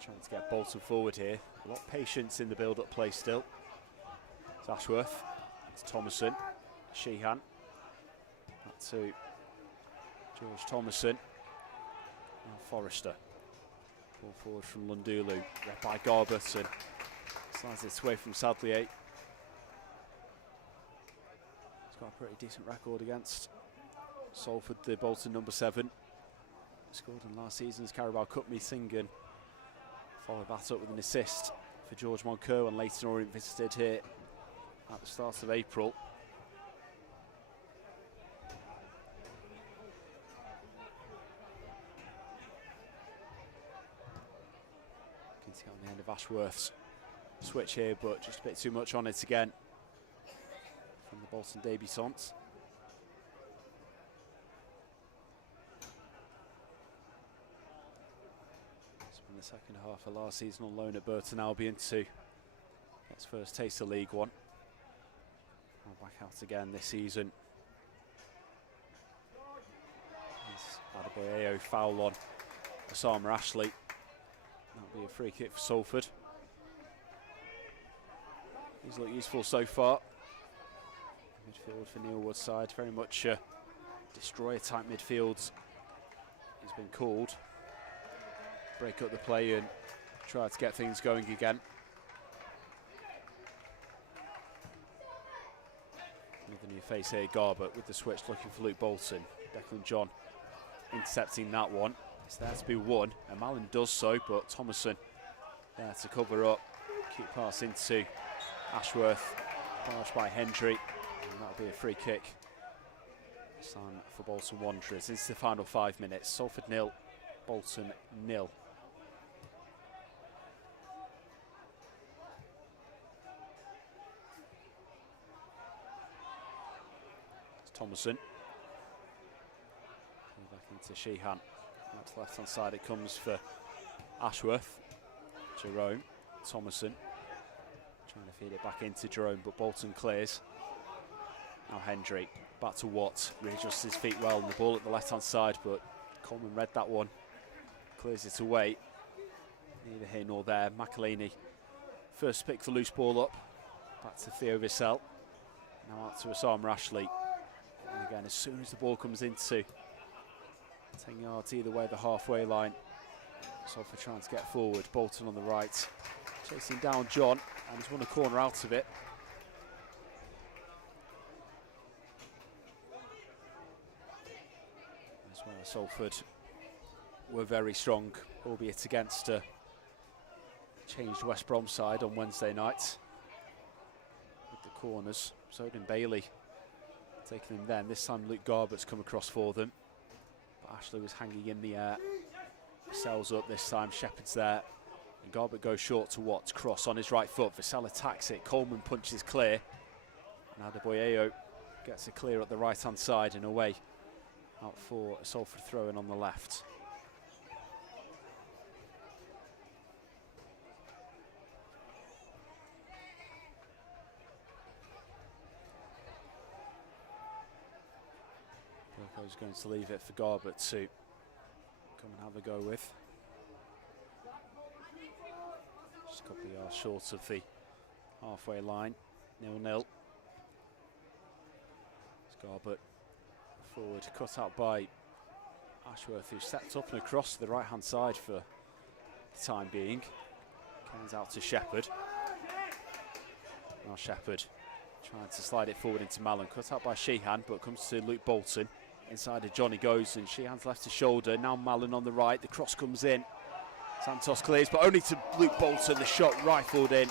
Trying to get Bolton forward here. A lot of patience in the build-up play still. It's Ashworth. It's Thomason. Sheehan. Back to George Thomason. Now Forrester. Ball forward from Lundulu. Read by Garbett and slides it away from Sadlier. He's got a pretty decent record against Salford, the Bolton number 7. Scored in last season's Carabao Cup meeting and followed that up with an assist for George Moncur when Leyton Orient visited here at the start of April. Getting on the end of Ashworth's switch here, but just a bit too much on it again from the Bolton debutants. In the second half of last season on loan at Burton Albion to get his first taste of League One. Now back out again this season. Adebayo foul on Osama Ashley. That'll be a free kick for Salford. He's looked useful so far. Midfield for Neil Wood's side, very much destroyer type midfield. He's been called. Break up the play and try to get things going again. Another new face here, Garbett with the switch looking for Luke Bolton. Declan John intercepting that one. It's there to be won, and Mallon does so, but Thomason there to cover up. Keep pass into Ashworth, barged by Hendry, and that'll be a free kick. This time for Bolton Wanderers. Into the final 5 minutes. Salford 0, Bolton 0. Thomason. Back into Sheehan. Out to the left hand side it comes for Ashworth. Jerome. Thomason. Trying to feed it back into Jerome, but Bolton clears. Now Hendry. Back to Watt. Readjusts his feet well on the ball at the left hand side, but Coleman read that one. Clears it away. Neither here nor there. McElhaney first pick the loose ball up. Back to Theo Vissel. Now out to Osama Ashley. And again, as soon as the ball comes into 10 yards either way, the halfway line, Salford trying to get forward. Bolton on the right, chasing down John, and he's won a corner out of it. As well as Salford were very strong, albeit against a changed West Brom side on Wednesday night with the corners. So did Bailey. Taking him then. This time Luke Garbett's come across for them. But Ashley was hanging in the air. Vissell's up this time. Shepherd's there. And Garbett goes short to Watts. Cross on his right foot. Vissell attacks it. Coleman punches clear. And Adebayo gets a clear at the right hand side and away. Out for a Salford throw in on the left. Wilco's going to leave it for Garbett to come and have a go with. Just a couple of yards short of the halfway line. 0-0. It's Garbett forward, cut out by Ashworth, who stepped up and across to the right hand side for the time being. Comes out to Shepherd. Now Shepherd trying to slide it forward into Mallon, cut out by Sheehan, but comes to Luke Bolton. Inside of Johnny goes, and Sheehan's left to shoulder. Now Mallon on the right, the cross comes in. Santos clears, but only to Luke Bolton. The shot rifled in.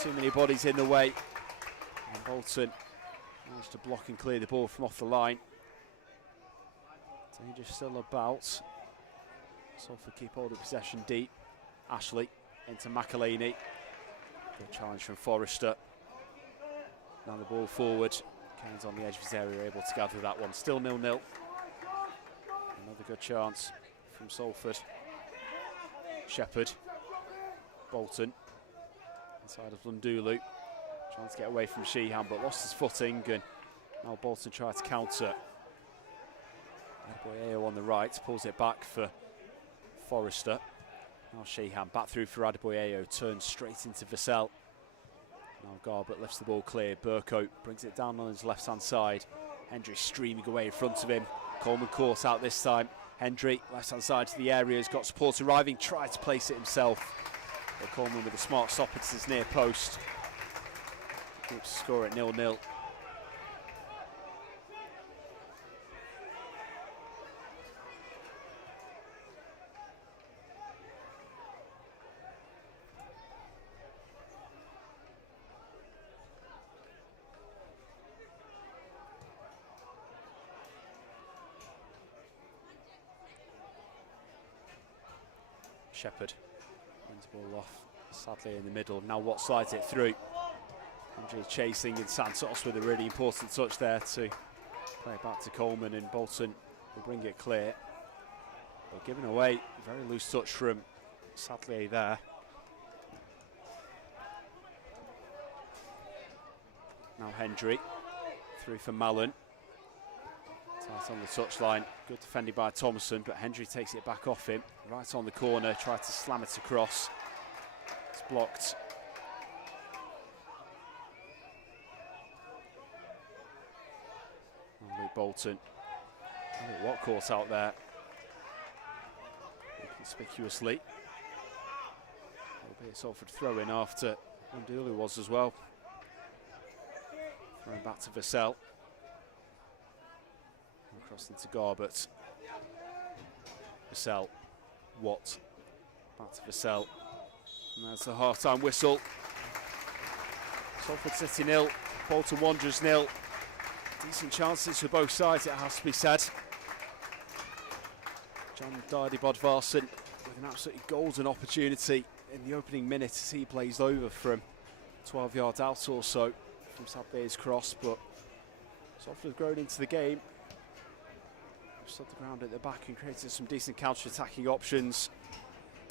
Too many bodies in the way. And Bolton managed to block and clear the ball from off the line. Danger still about. Salford keep hold of possession deep. Ashley into McElhaney. Good challenge from Forrester. Now the ball forward. Kane's on the edge of his area, able to gather that one. Still 0-0. Another good chance from Salford. Shepherd. Bolton. Inside of Lundulu. Trying to get away from Sheehan, but lost his footing, and now Bolton try to counter. Adebayo on the right, pulls it back for Forrester. Now Sheehan back through for Adebayo, turns straight into Vassell. Now Garbett lifts the ball clear. Burko brings it down on his left-hand side. Hendry streaming away in front of him. Coleman caught out this time. Hendry, left-hand side to the area, has got support arriving, tried to place it himself. But Coleman with a smart stop into his near post. Keeps the score at 0-0. Shepherd wins the ball off, sadly in the middle. Now Watt slides it through. Hendry chasing, and Santos with a really important touch there to play it back to Coleman, and Bolton will bring it clear. But giving away, very loose touch from Sadlier there. Now Hendry through for Mallon. Tight on the touchline, good defending by Thomason, but Hendry takes it back off him. Right on the corner, tried to slam it across. It's blocked. And Luke Bolton. What caught out there? Conspicuously. It'll be a Salford throw-in after Undulu was as well. Throwing back to Vassell. Across into Garbett. Vassell. Watt. Back to Vassell. And that's the half-time whistle. Salford City 0, Bolton Wanderers 0. Decent chances for both sides, it has to be said. John Dardy Bodvarsson with an absolutely golden opportunity in the opening minute as he blazed over from 12 yards out or so from Sadlier's cross, but Salford have grown into the game. Stood the ground at the back and created some decent counter-attacking options.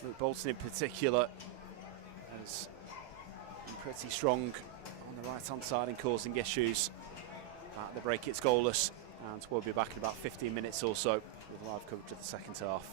Luke Bolton in particular has been pretty strong on the right-hand side and causing issues. At the break it's goalless, and we'll be back in about 15 minutes or so with live coverage of the second half.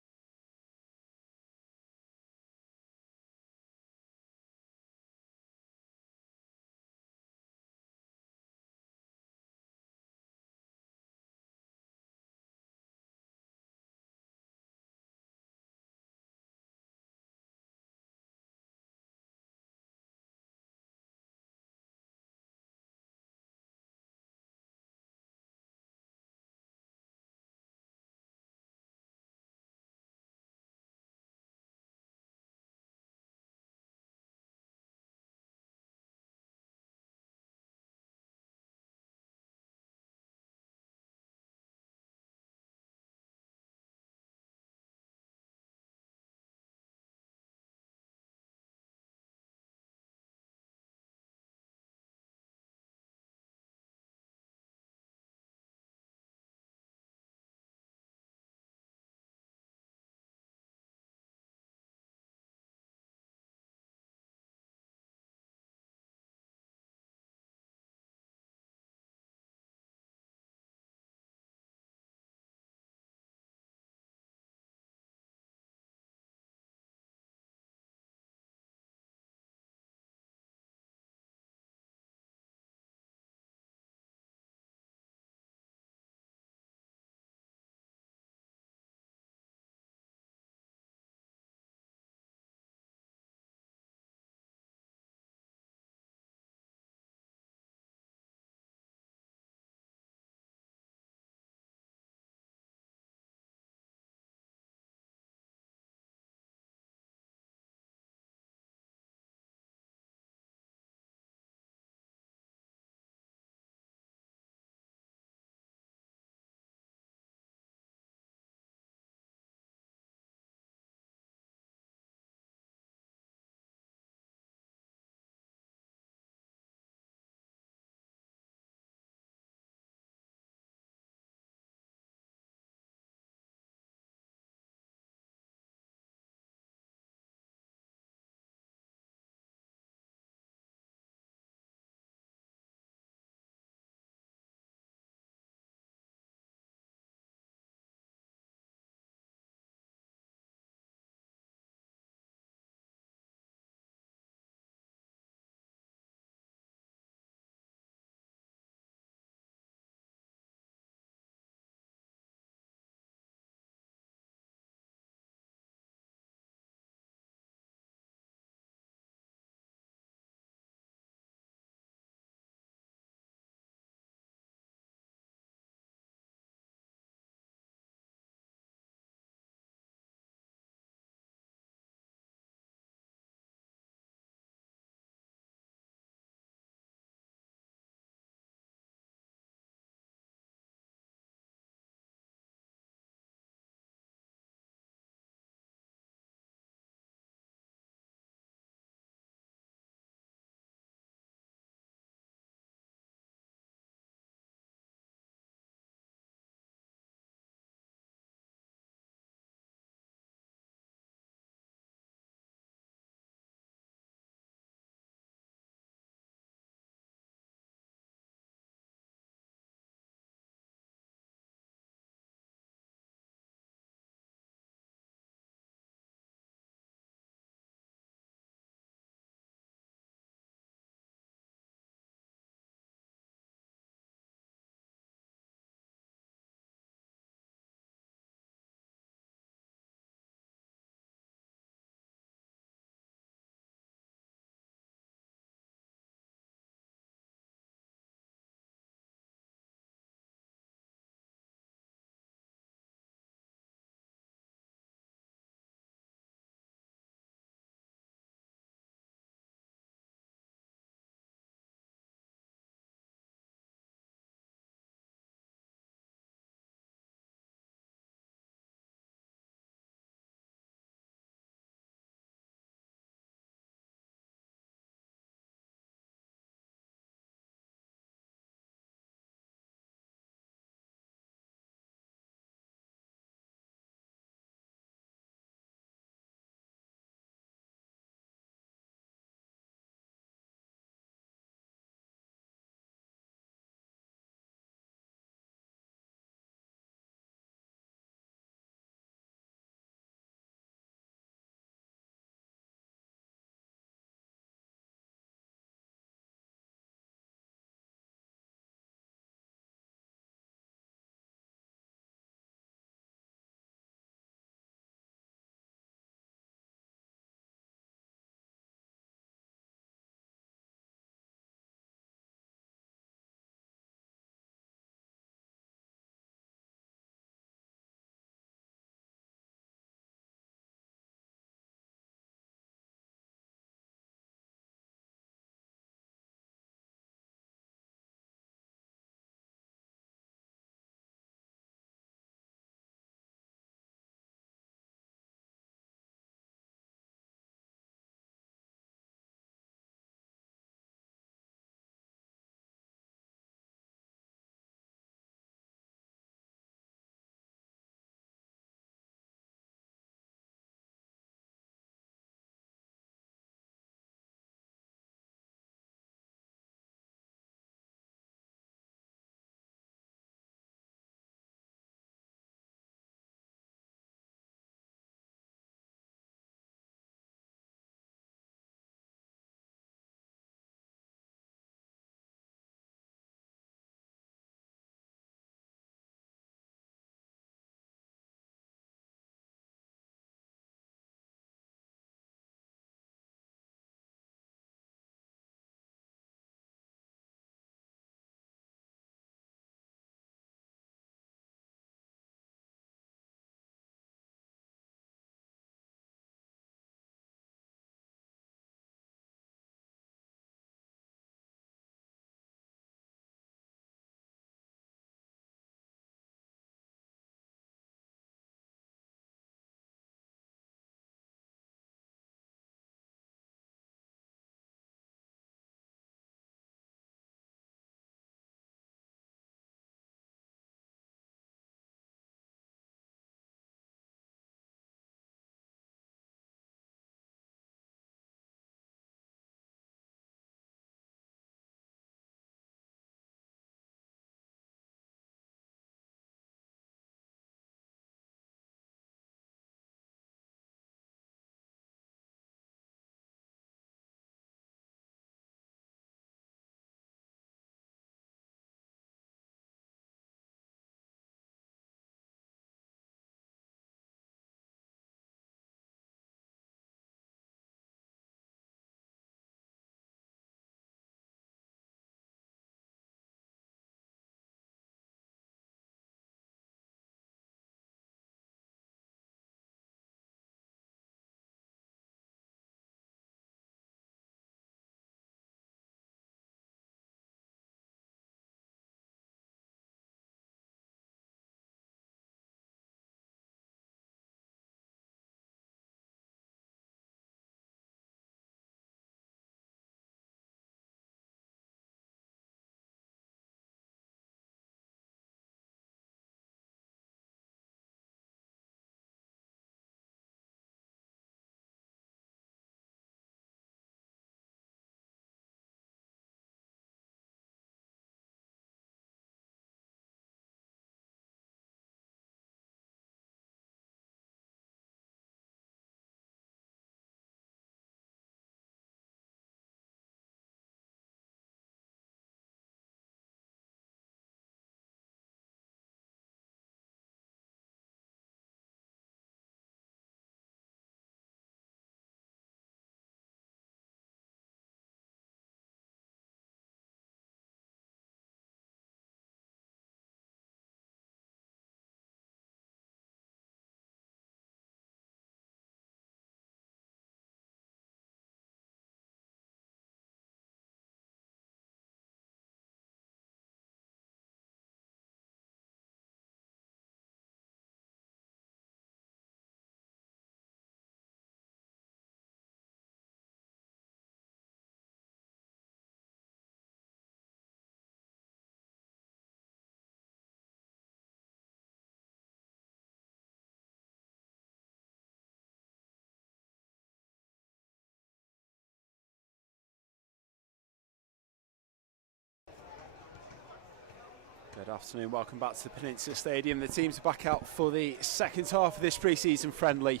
Good afternoon, welcome back to the Peninsula Stadium. The teams are back out for the second half of this pre-season friendly.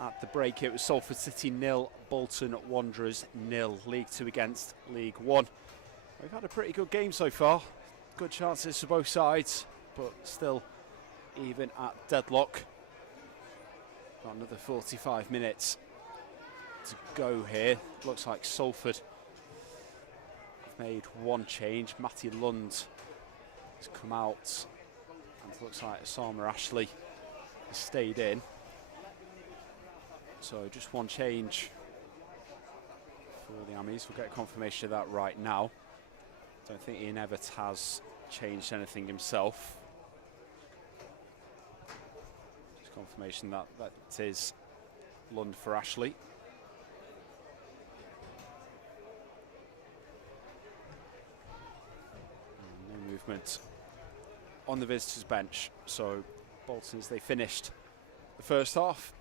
At the break it was Salford City 0, Bolton Wanderers 0, League 2 against League 1. We've had a pretty good game so far, good chances for both sides, but still even at deadlock. Got another 45 minutes to go here. Looks like Salford have made one change. Matty Lund has come out, and it looks like Osama Ashley has stayed in. So just one change for the Ammies. We'll get confirmation of that right now. Don't think Ian Everett has changed anything himself. Just confirmation that it is Lund for Ashley. No movement on the visitors' bench. So Bolton, as they finished the first half,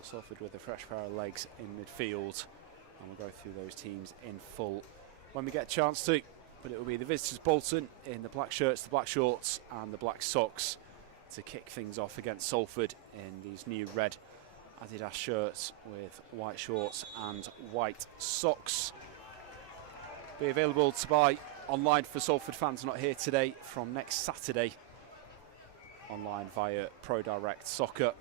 Salford with a fresh pair of legs in midfield, and we'll go through those teams in full when we get a chance to. But it will be the visitors Bolton in the black shirts, the black shorts and the black socks to kick things off against Salford in these new red Adidas shirts with white shorts and white socks. Be available to buy online for Salford fans not here today from next Saturday, online via Pro Direct Soccer.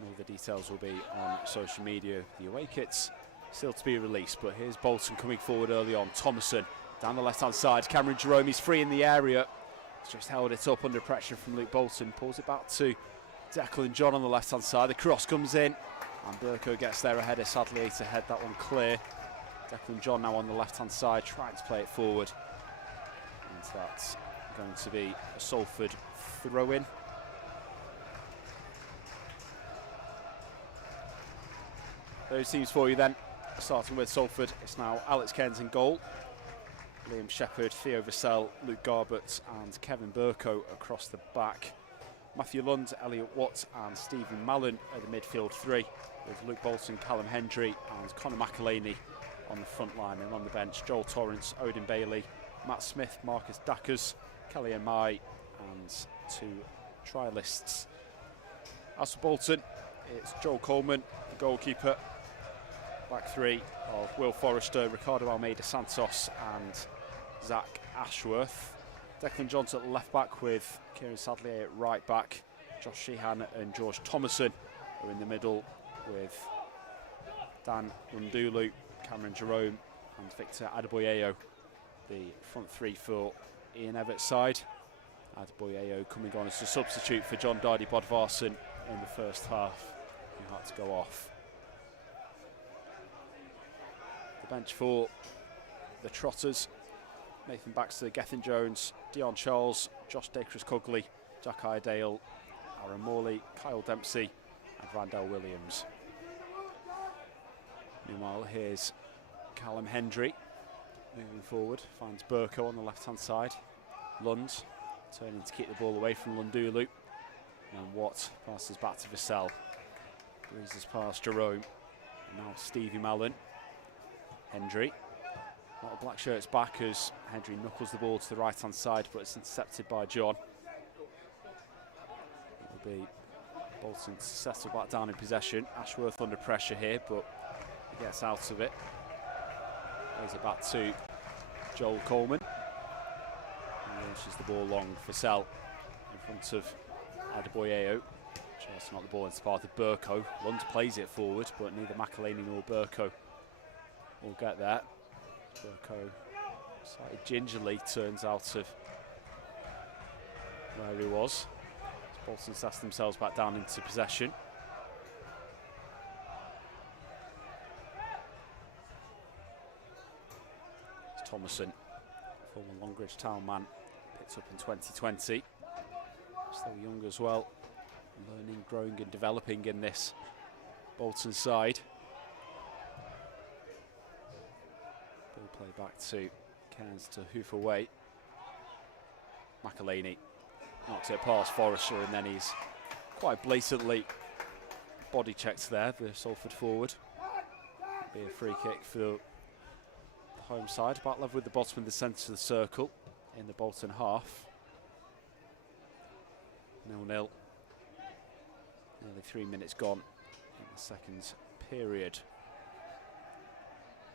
All the details will be on social media. The away kit's still to be released, but here's Bolton coming forward early on. Thomason down the left-hand side. Cameron Jerome is free in the area. He's just held it up under pressure from Luke Bolton. Pulls it back to Declan John on the left-hand side. The cross comes in, and Burko gets there ahead of Sadly to head that one clear. Declan John now on the left-hand side, trying to play it forward. And that's going to be a Salford throw-in. Those teams for you then, starting with Salford, it's now Alex Cairns in goal, Liam Shepherd, Theo Vassell, Luke Garbett and Kevin Burko across the back. Matthew Lund, Elliot Watt and Stephen Mallon are the midfield three, with Luke Bolton, Callum Hendry and Conor McElhaney on the front line, and on the bench Joel Torrance, Odin Bailey, Matt Smith, Marcus Dackers, Kelly and Mai and two trialists. As for Bolton, it's Joel Coleman, the goalkeeper. Back three of Will Forrester, Ricardo Almeida Santos and Zach Ashworth. Declan Johnson at left back with Kieran Sadlier at right back. Josh Sheehan and George Thomason are in the middle with Dan Rundulu, Cameron Jerome and Victor Adeboyeo. The front three for Ian Everett's side. Adeboyeo coming on as a substitute for John Dardy Bodvarsson in the first half, who had to go off. The bench for the Trotters: Nathan Baxter, Gethin Jones, Dion Charles, Josh Dacres Cogley, Jack Iredale, Aaron Morley, Kyle Dempsey and Randall Williams. Meanwhile, here's Callum Hendry moving forward, finds Burko on the left hand side. Lund turning to keep the ball away from Lundulu, and Watt passes back to Vassell, breezes past Jerome, and now Stevie Mallon. Hendry, a lot of black shirts back as Hendry knuckles the ball to the right hand side, but it's intercepted by John. It will be Bolton to settle back down in possession. Ashworth under pressure here, but he gets out of it. Plays it back to Joel Coleman. And launches the ball long for Sell in front of Adeboyeo. Tries to knock the ball into part of Burko. Lund plays it forward, but neither McElhaney nor Burko will get there. Burko slightly gingerly turns out of where he was. Bolton sets themselves back down into possession. It's Thomason, former Longridge Town man, picked up in 2020. Still young as well, learning, growing and developing in this Bolton side. Ball play back to Cairns to hoof away. McElhaney knocks it past Forrester, and then he's quite blatantly body checked there, the Salford forward. Be a free kick for the home side, about level with the bottom of the centre of the circle. in the Bolton half. 0-0. Nearly 3 minutes gone in the second period.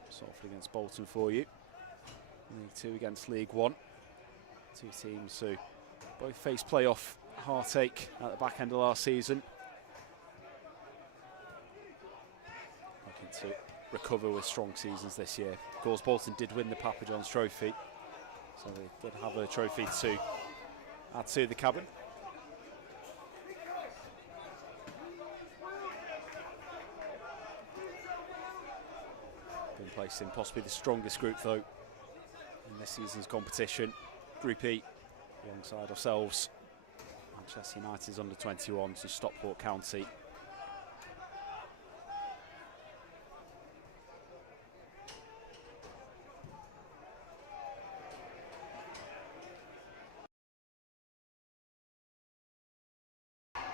Salford against Bolton for you. League 2 against League 1. Two teams who both faced playoff heartache at the back end of last season. Looking to recover with strong seasons this year. Of course, Bolton did win the Papa John's Trophy, so they did have a trophy to add to the cabin. Been placed in possibly the strongest group, though, in this season's competition. Group E, alongside ourselves, Manchester United's under-21s and Stockport County.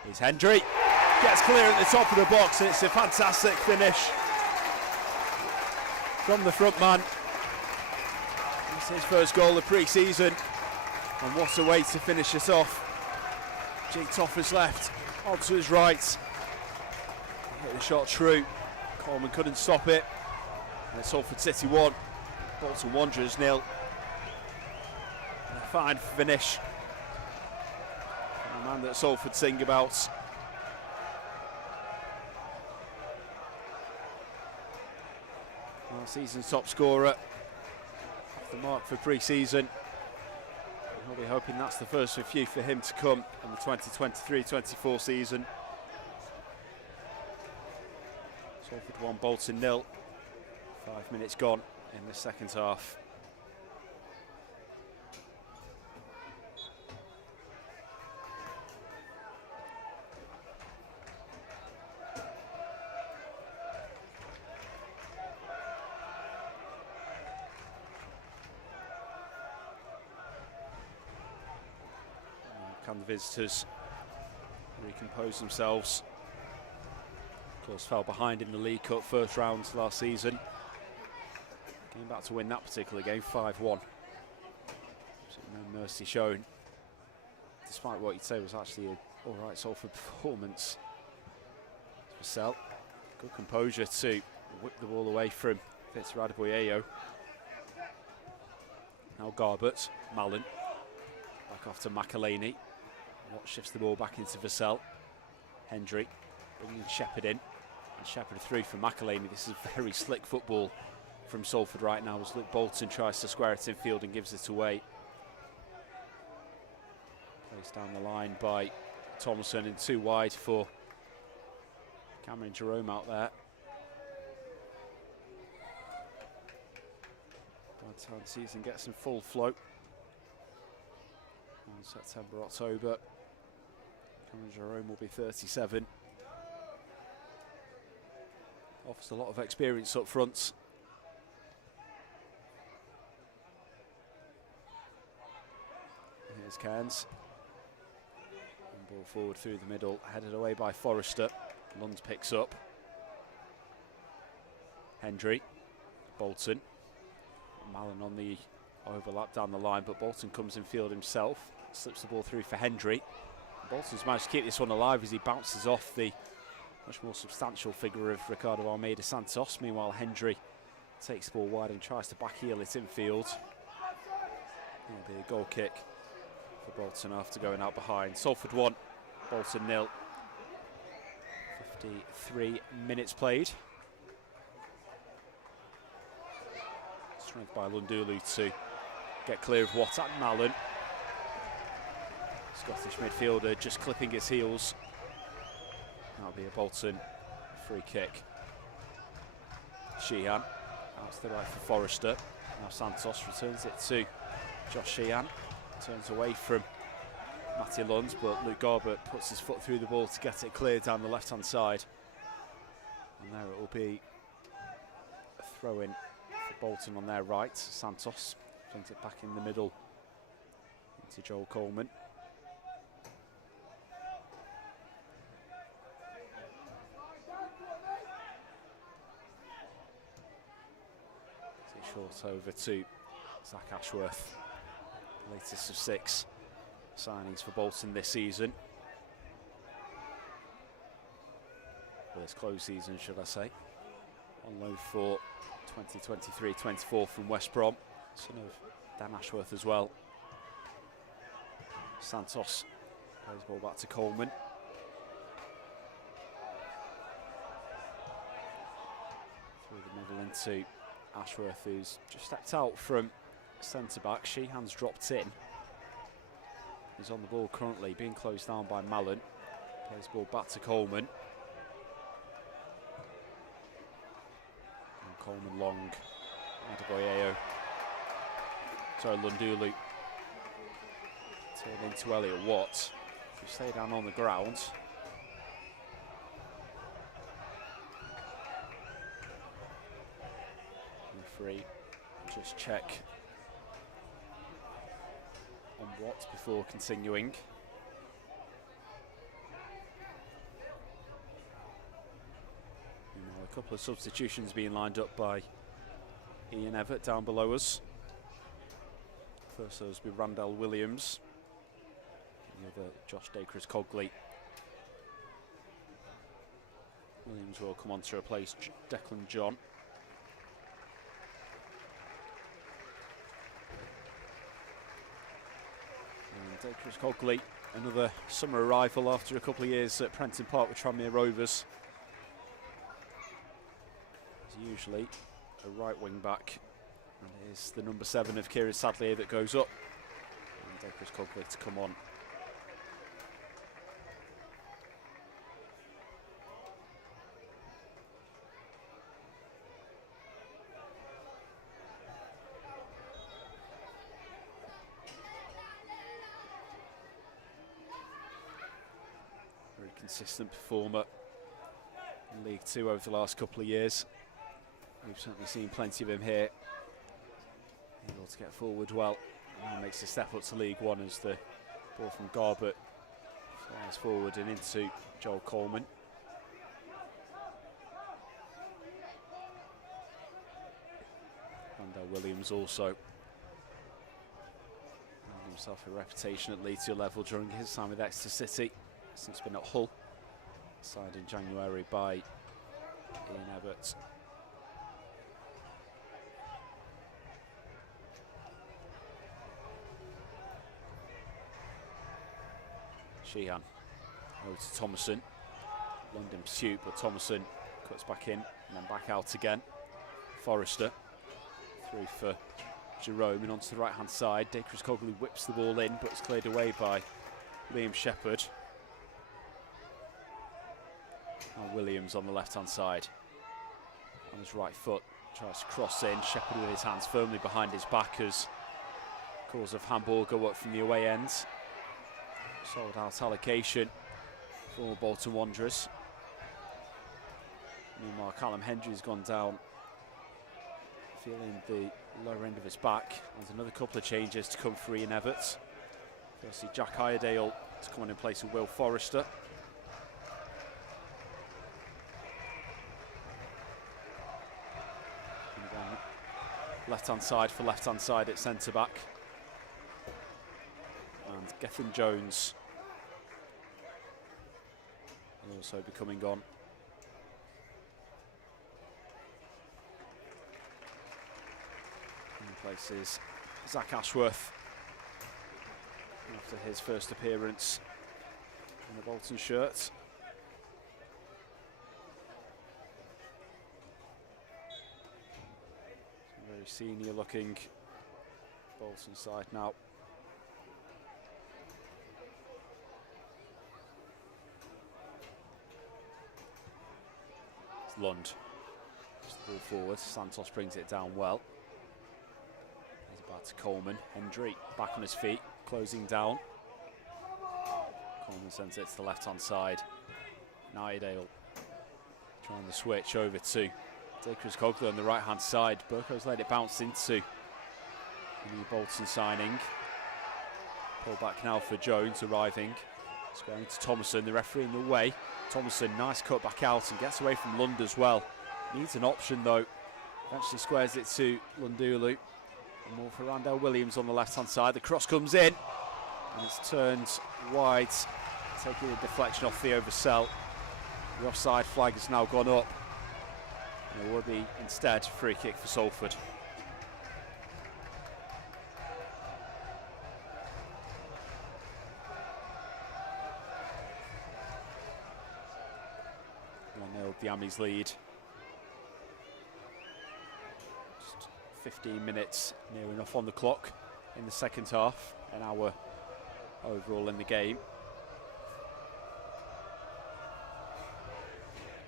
Here's Hendry, gets clear at the top of the box, and it's a fantastic finish from the front man. It's his first goal of pre-season, and what a way to finish it off. G. Toffer's left, onto his right. Hit the shot true, Coleman couldn't stop it. And it's Salford City 1, Bolton Wanderers 0. And a fine finish. A man that Salford sing about. Our season's top scorer, off the mark for pre-season. I'll be hoping that's the first of a few for him to come in the 2023-24 season. Salford 1, Bolton 0. 5 minutes gone in the second half. Can the visitors recompose themselves? Of course, fell behind in the League Cup first round last season. Came back to win that particular game 5-1. So no mercy shown, despite what you'd say was actually an alright Salford performance. Vassell, good composure to whip the ball away from Fitzradeboyeo. Now Garbett, Mallon, back off to McElhaney. What shifts the ball back into Vassell. Hendry bringing Shepherd in, and Shepherd through for McElhaney. This is very slick football from Salford right now as Luke Bolton tries to square it in field and gives it away. Placed down the line by Thomason and too wide for Cameron Jerome out there. By the time the season gets in full flow on September, October, Cameron Jerome will be 37. Offers a lot of experience up front. Here's Cairns. And ball forward through the middle, headed away by Forrester. Lund picks up. Hendry, Bolton. Mallon on the overlap down the line, but Bolton comes in field himself. Slips the ball through for Hendry. Bolton's managed to keep this one alive as he bounces off the much more substantial figure of Ricardo Almeida Santos. Meanwhile, Hendry takes the ball wide and tries to back heel it in field. It'll be a goal kick for Bolton after going out behind. Salford 1, Bolton 0. 53 minutes played. Strength by Lundulu to get clear of Watt and Mallon. Scottish midfielder just clipping his heels. That'll be a Bolton free kick. Sheehan out to the right for Forrester. Now Santos returns it to Josh Sheehan. Turns away from Matty Lund, but Luke Garbett puts his foot through the ball to get it clear down the left-hand side. And there it will be a throw-in for Bolton on their right. Santos flings it back in the middle into Joel Coleman. Short over to Zach Ashworth. latest of 6 signings for Bolton this season. Well, this close season, should I say. On loan for 2023-24 from West Brom, son of Dan Ashworth as well. Santos plays ball back to Coleman. Through the middle into Ashworth, who's just stepped out from centre-back. Sheehan's dropped in. He's on the ball currently, being closed down by Mallon. Plays ball back to Coleman. And Coleman long. Adebayo. Sorry, Lundulu. Turned into Elliot Watt, who stayed down on the ground. Referee just check on Watt before continuing. Meanwhile, a couple of substitutions being lined up by Ian Evatt down below us. First those will be Randall Williams. The other Josh Dacres-Cogley. Williams will come on to replace Declan John. And Dacres-Cogley, another summer arrival after a couple of years at Prenton Park with Tranmere Rovers. He's usually a right wing back, and it is the number 7 of Kieran Sadlier that goes up. And Dacres-Cogley to come on. Consistent performer in League 2 over the last couple of years. We've certainly seen plenty of him here. Able to get forward well. Now makes a step up to League 1 as the ball from Garbett flies forward and into Joel Coleman. Randall Williams also earned himself a reputation at League 2 level during his time with Exeter City. Since been at Hull, signed in January by Ian Evatt. Sheehan over to Thomason. London pursuit, but Thomason cuts back in and then back out again. Forrester through for Jerome and onto the right hand side. Dacres-Cogley whips the ball in, but it's cleared away by Liam Shepherd. And Williams on the left-hand side, on his right foot, tries to cross in. Shepherd with his hands firmly behind his back as calls of handball go up from the away end. Sold out allocation for Bolton Wanderers. Meanwhile, Callum Hendry's gone down, feeling the lower end of his back. There's another couple of changes to come for Ian Evatt. Firstly, Jack Iredale is coming in place of Will Forrester. Left-hand side for left-hand side at centre-back. And Gethin Jones will also be coming on. In places Zach Ashworth after his first appearance in the Bolton shirt. Very senior looking Bolton side now. It's Lund. Just the ball forward. Santos brings it down well. He's back to Coleman. Hendry back on his feet, closing down. Coleman sends it to the left hand side. Niedale trying to switch over to Dacres-Cogley on the right hand side. Burko's let it bounce into the new Bolton signing. Pull back now for Jones arriving. It's going to Thomason, the referee in the way. Thomason, nice cut back out and gets away from Lund as well. Needs an option though. Eventually squares it to Lundulu. And more for Randell Williams on the left-hand side. The cross comes in, and it's turned wide, taking a deflection off Theo Vassell. The offside flag has now gone up. And it will be instead free kick for Salford. The Amis lead. Just 15 minutes near enough on the clock in the second half. An hour overall in the game.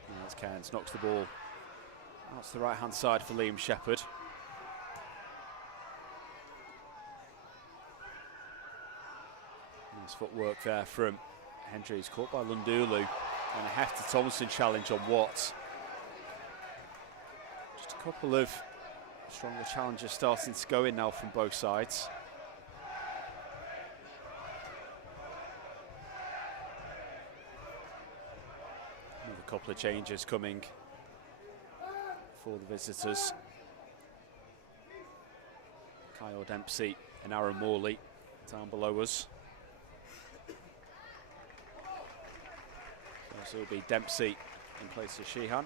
And as Cairns knocks the ball out to the right hand side for Liam Shepherd. Nice footwork there from Hendry. He's caught by Lundulu. And a hefty Thompson challenge on Watts. Just a couple of stronger challenges starting to go in now from both sides. Another couple of changes coming for the visitors. Kyle Dempsey and Aaron Morley down below us. So it'll be Dempsey in place of Sheehan.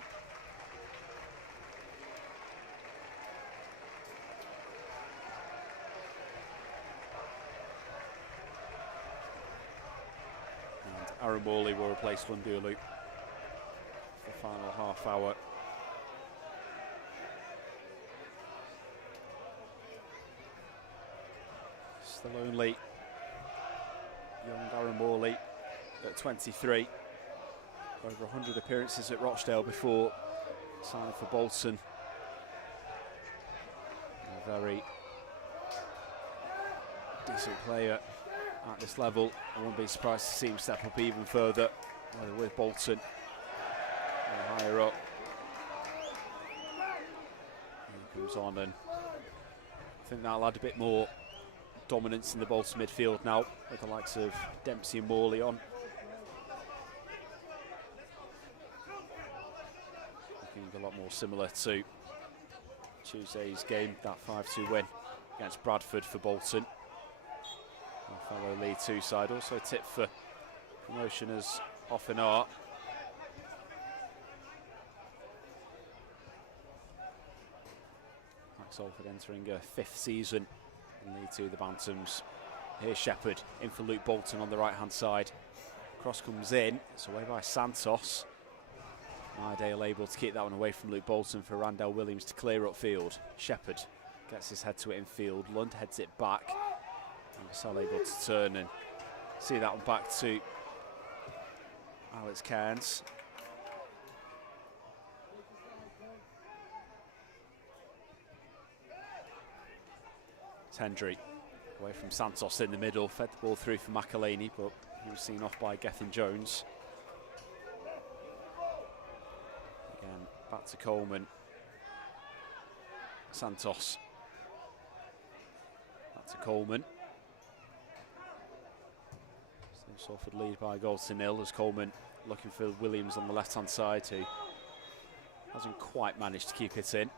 And Aaron Morley will replace Lundulu for the final half hour. Still only young Aaron Morley at 23. Over 100 appearances at Rochdale before signing for Bolton. A very decent player at this level. I wouldn't be surprised to see him step up even further with Bolton higher up. He comes on, and I think that'll add a bit more dominance in the Bolton midfield now with the likes of Dempsey and Morley on. A lot more similar to Tuesday's game, that 5-2 win against Bradford for Bolton. Our fellow League Two side also tipped for promotion as often are. Salford entering a 5th season in League Two, the Bantams. Here's Shepherd in for Luke Bolton on the right hand side. Cross comes in, it's away by Santos. Iredale able to keep that one away from Luke Bolton for Randell Williams to clear upfield. Shepherd gets his head to it in field. Lund heads it back. And Vassell able to turn and see that one back to Alex Cairns. It's Hendry away from Santos in the middle. Fed the ball through for McElhaney, but he was seen off by Gethin Jones. Back to Coleman. Santos. Back to Coleman. Still Salford lead by a goal to nil as Coleman looking for Williams on the left hand side, who hasn't quite managed to keep it in.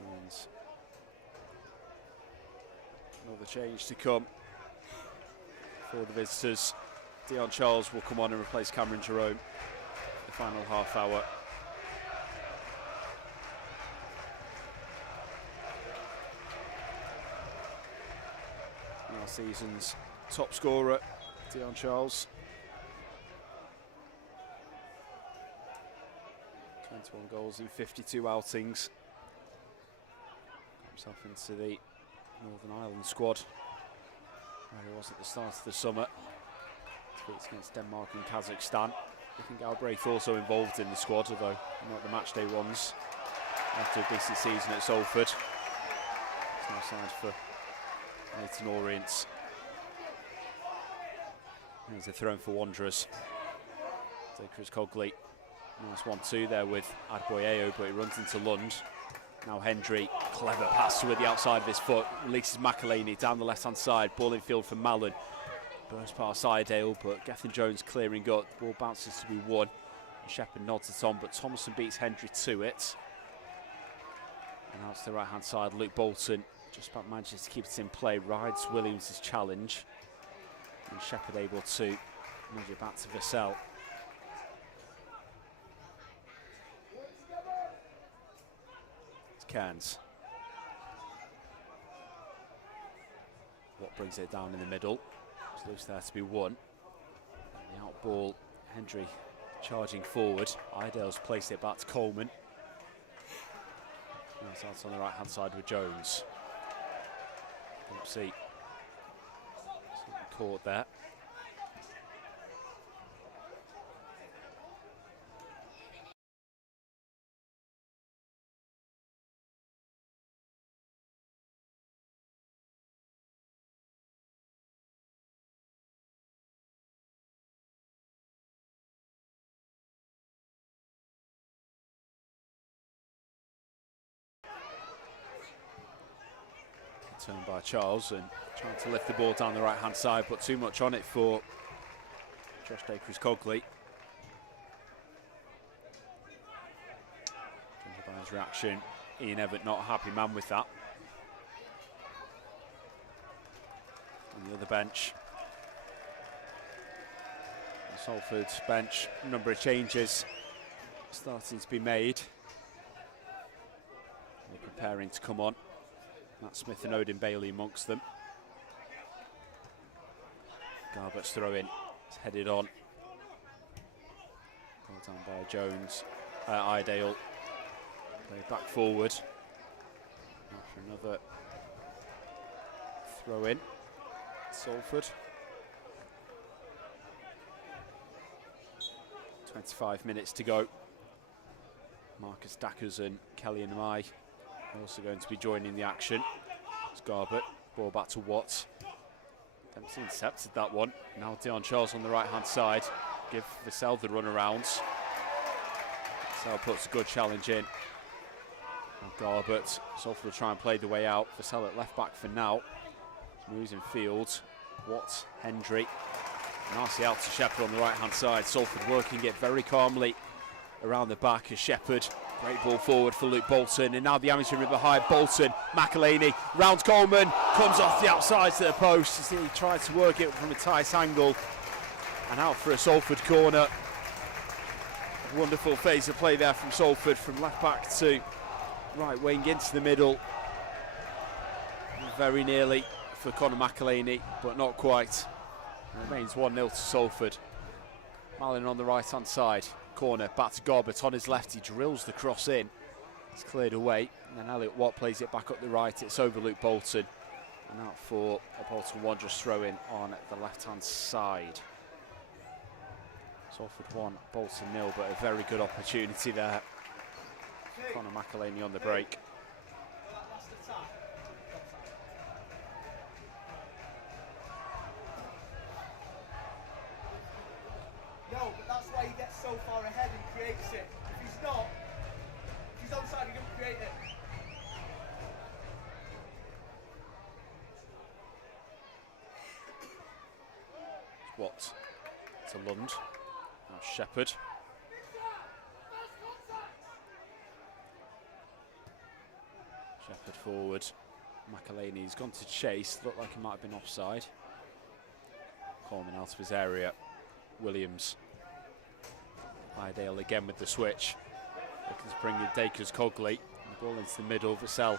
And another change to come for the visitors. Dion Charles will come on and replace Cameron Jerome. The final half hour. Last season's top scorer, Dion Charles. 21 goals in 52 outings. Got himself into the Northern Ireland squad, where he was at the start of the summer. Defeats against Denmark and Kazakhstan. I think Galbraith also involved in the squad, although not the matchday ones. After a decent season at Salford, it's now signed for Leighton Orient. There's a throw for Wanderers. So Chris Cogley, nice 1-2 there with Adboyeo, but he runs into Lund. Now Hendry, clever pass with the outside of his foot, releases McElhaney down the left-hand side, ball in field for Mallon. Burst past Iredale, but Gethin Jones clearing up. The ball bounces to be won. Shepherd nods it on, but Thompson beats Hendry to it. And now it's the right-hand side. Luke Bolton just about manages to keep it in play. Rides Williams' challenge. And Shepherd able to nudge it back to Vassell. It's Cairns. What brings it down in the middle. It's loose there to be won. And the out ball, Hendry charging forward. Idale's placed it back to Coleman. Now it's out on the right hand side with Jones. Oopsie. Caught there. Turned by Charles and trying to lift the ball down the right hand side, but too much on it for Josh Dacres-Cogley. By his reaction, Ian Evatt not a happy man with that. On the other bench, Salford's bench, a number of changes starting to be made. They're preparing to come on. Matt Smith and Odin Bailey amongst them. Garbutt's throw in, it's headed on. Ball down by Jones, Idale. Play back forward. After another throw in, Salford. 25 minutes to go. Marcus Dackers and Kelly and I also going to be joining the action. It's Garbutt, ball back to Watts. Dempsey intercepted that one. Now Dion Charles on the right hand side. Give Vassell the run around. Vassell puts a good challenge in. And Garbutt, Salford will try and play the way out. Vassell at left back for now. Moves in field. Watts, Hendry. Nicely out to Shepherd on the right hand side. Salford working it very calmly around the back as Shepherd. Great ball forward for Luke Bolton, and now the amateur in behind. Bolton, McElhaney, round Coleman, comes off the outside to the post as he tried to work it from a tight angle, and out for a Salford corner. Wonderful phase of play there from Salford, from left back to right wing into the middle. Very nearly for Conor McElhaney, but not quite. It remains 1-0 to Salford. Malin on the right hand side. Corner, back to Garbutt on his left, he drills the cross in, it's cleared away, and then Elliot Watt plays it back up the right, it's over Luke Bolton, and out for a Bolton Wanderers throw in on the left hand side. Salford 1, Bolton 0, but a very good opportunity there. Conor McElhaney on the break. No, but that's why he gets so far ahead and creates it. If he's not, if he's onside, he doesn't create it. Watt to Lund. Now Shepherd. Shepherd forward. McElhaney's gone to chase. Looked like he might have been offside. Coleman out of his area. Williams. Idale again with the switch. Looking to bring in Dacres-Cogley. The ball into the middle. Vassell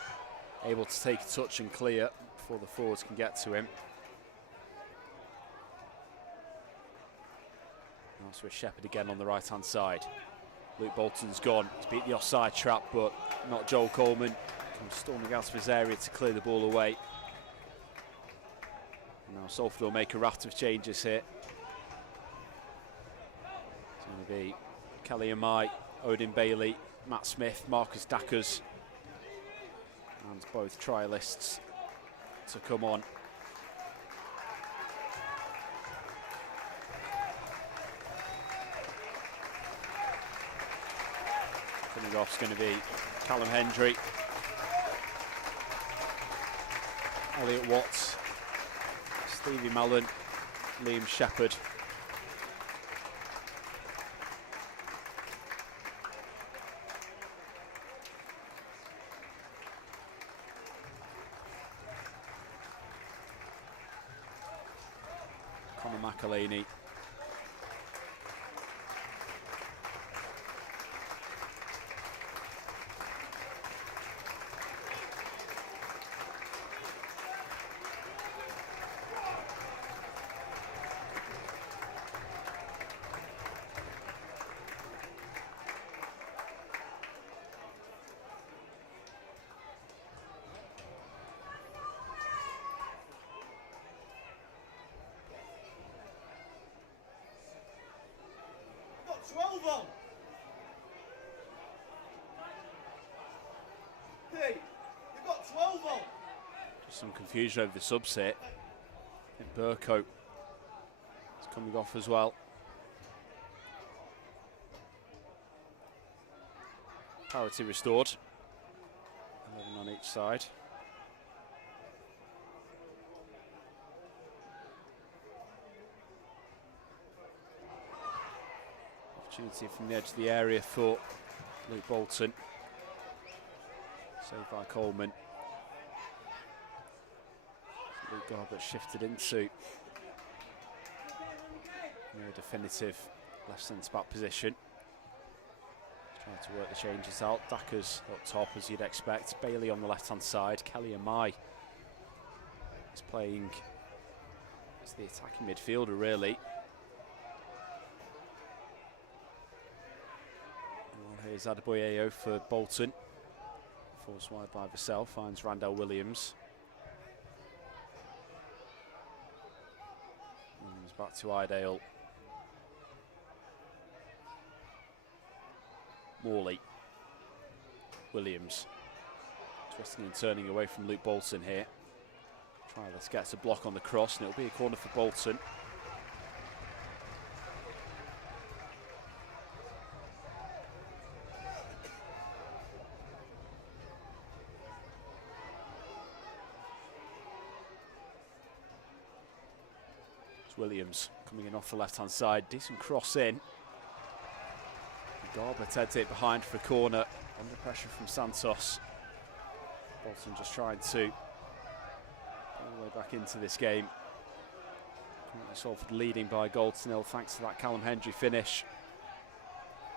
able to take a touch and clear before the forwards can get to him. Now it's with Shepherd again on the right hand side. Luke Bolton's gone. He's beat the offside trap, but not Joel Coleman. Comes storming out of his area to clear the ball away. And now Salford will make a raft of changes here. It's going to be Kelly and Mai, Odin Bailey, Matt Smith, Marcus Dackers, and both trialists to come on. Coming off is going to be Callum Hendry, Elliot Watts, Stevie Mallon, Liam Shepherd. Conor McElhaney. Got 12 on. Hey, you've got 12 on. Just some confusion over the subs here. I think Burko is coming off as well. Parity restored. 11 on each side. Opportunity from the edge of the area for Luke Bolton. Saved by Coleman. Luke Garbutt shifted into more definitive left centre back position. Trying to work the changes out. Dacker's up top as you'd expect. Bailey on the left hand side. Kelly Amai is playing as the attacking midfielder really. Well, here's Adebayo for Bolton. Forced wide by Vassell, finds Randall Williams. Williams back to Idale. Morley. Williams. Twisting and turning away from Luke Bolton here. Trylis gets a block on the cross and it'll be a corner for Bolton. Williams coming in off the left hand side, decent cross in. Garbutt heads it behind for a corner, under pressure from Santos. Bolton just trying to pull the way back into this game. Currently Salford leading by a goal to nil thanks to that Callum Hendry finish.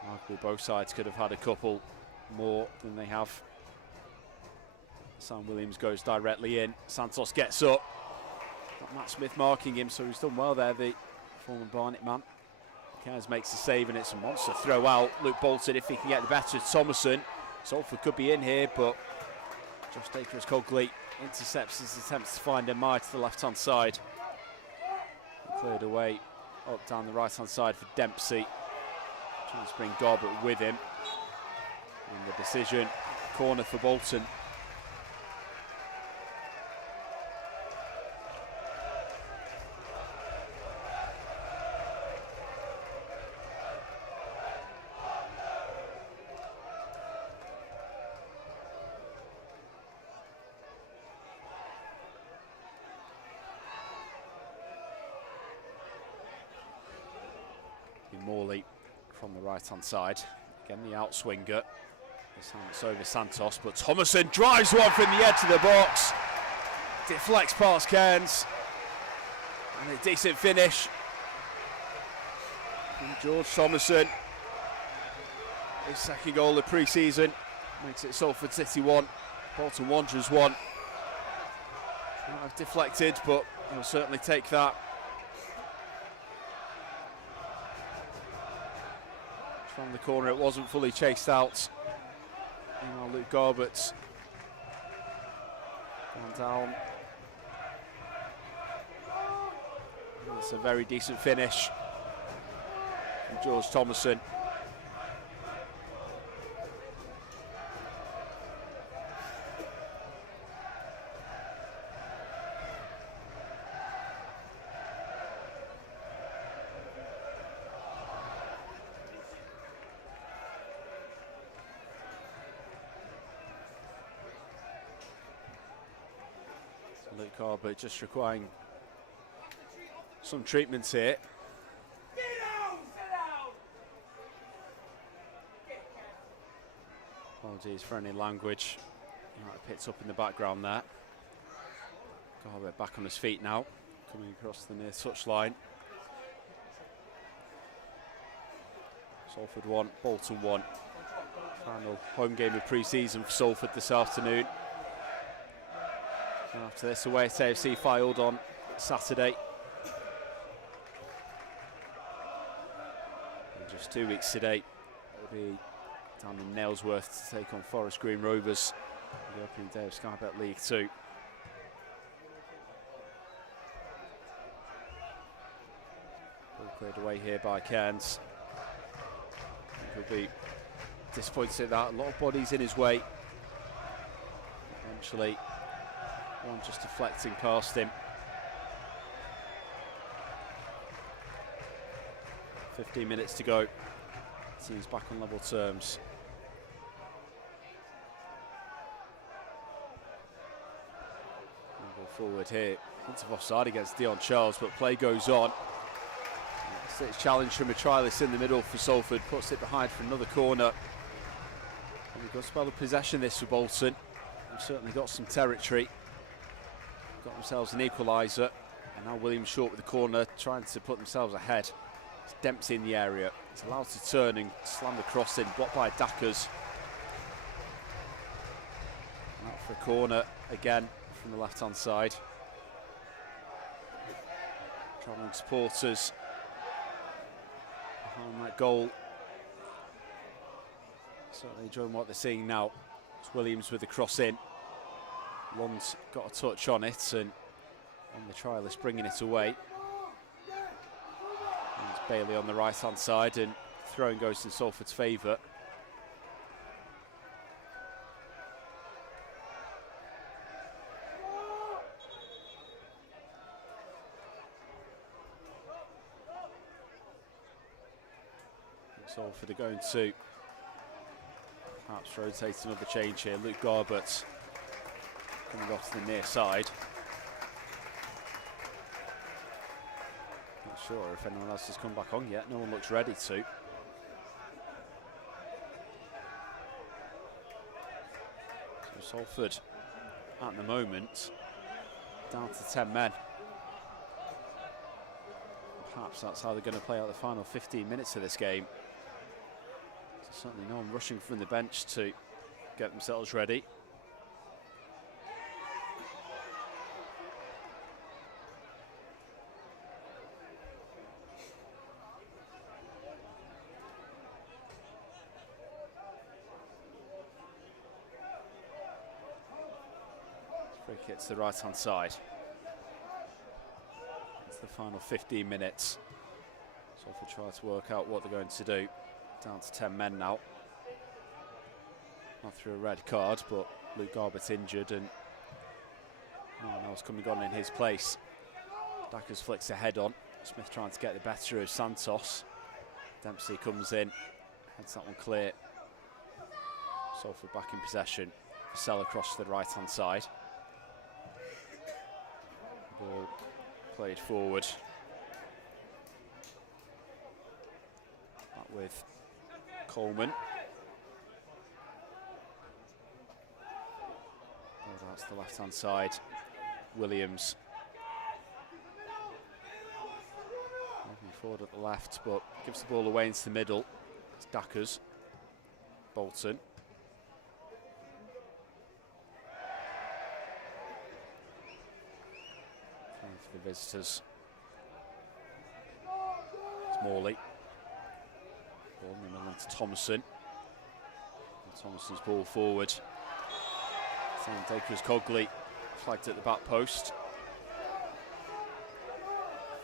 Arguably both sides could have had a couple more than they have. Sam Williams goes directly in, Santos gets up. Got Matt Smith marking him, so he's done well there, the former Barnet man. Cairns makes the save and it's a monster throw out. Luke Bolton, if he can get the better of Thomason. Salford could be in here, but Josh Dacres-Cogley intercepts his attempts to find Amai to the left-hand side. Cleared away up down the right-hand side for Dempsey. Trying to bring Garbutt with him. And the decision, corner for Bolton. Morley from the right-hand side. Again, the outswinger. This time it's over Santos, but Thomason drives one from the edge of the box. Deflects past Cairns. And a decent finish from George Thomason. His second goal of pre-season. Makes it Salford City 1, Bolton Wanderers 1. Might have deflected, but he'll certainly take that. From the corner, it wasn't fully chased out. Meanwhile, Luke Garbutt gone down. It's a very decent finish from George Thomason. Luke Garbutt just requiring some treatments here. Apologies for any language you might have picked up in the background there. Garbutt back on his feet now, coming across the near touchline. Salford 1, Bolton 1. Final home game of pre-season for Salford this afternoon. And after this, away at AFC Fylde on Saturday. And just 2 weeks today, it'll be down in Nailsworth to take on Forest Green Rovers on the opening day of Sky Bet League 2. Ball cleared away here by Cairns. He'll be disappointed at that. A lot of bodies in his way. Eventually, one just deflecting past him. 15 minutes to go. Team's back on level terms. We'll go forward here. Hint of offside against Dion Charles, but play goes on. It's challenge from a trialist in the middle for Salford, puts it behind for another corner. And we've got spell of possession this for Bolton. They've certainly got some territory. Got themselves an equaliser, and now Williams short with the corner, trying to put themselves ahead. It's Dempsey in the area. It's allowed to turn and slam the cross in, blocked by Dackers. Out for a corner again from the left-hand side. Travelling supporters behind that goal. Certainly enjoying what they're seeing now. It's Williams with the cross in. Lund's got a touch on it, and on the trialist bringing it away. And it's Bailey on the right hand side, and throwing goes in Salford's favour. Salford are going to perhaps rotate another change here. Luke Garbett coming off to the near side. Not sure if anyone else has come back on yet. No one looks ready to. So Salford at the moment down to 10 men. Perhaps that's how they're going to play out the final 15 minutes of this game. So certainly no one rushing from the bench to get themselves ready. Free kick to the right hand side. It's the final 15 minutes. Salford try to work out what they're going to do. Down to 10 men now. Not through a red card, but Luke Garbett's injured and no one else coming on in his place. Dackers flicks a head on. Smith trying to get the better of Santos. Dempsey comes in, heads that one clear. Salford back in possession. Vassell across to the right hand side. Ball played forward. That with Coleman. Ball out to the left hand side. Williams. Moving forward at the left, but gives the ball away into the middle. It's Dackers. Bolton. For the visitors. It's Morley. Ball in the middle to Thomason. And Thomason's ball forward. Same taker as Cogley. Flagged at the back post.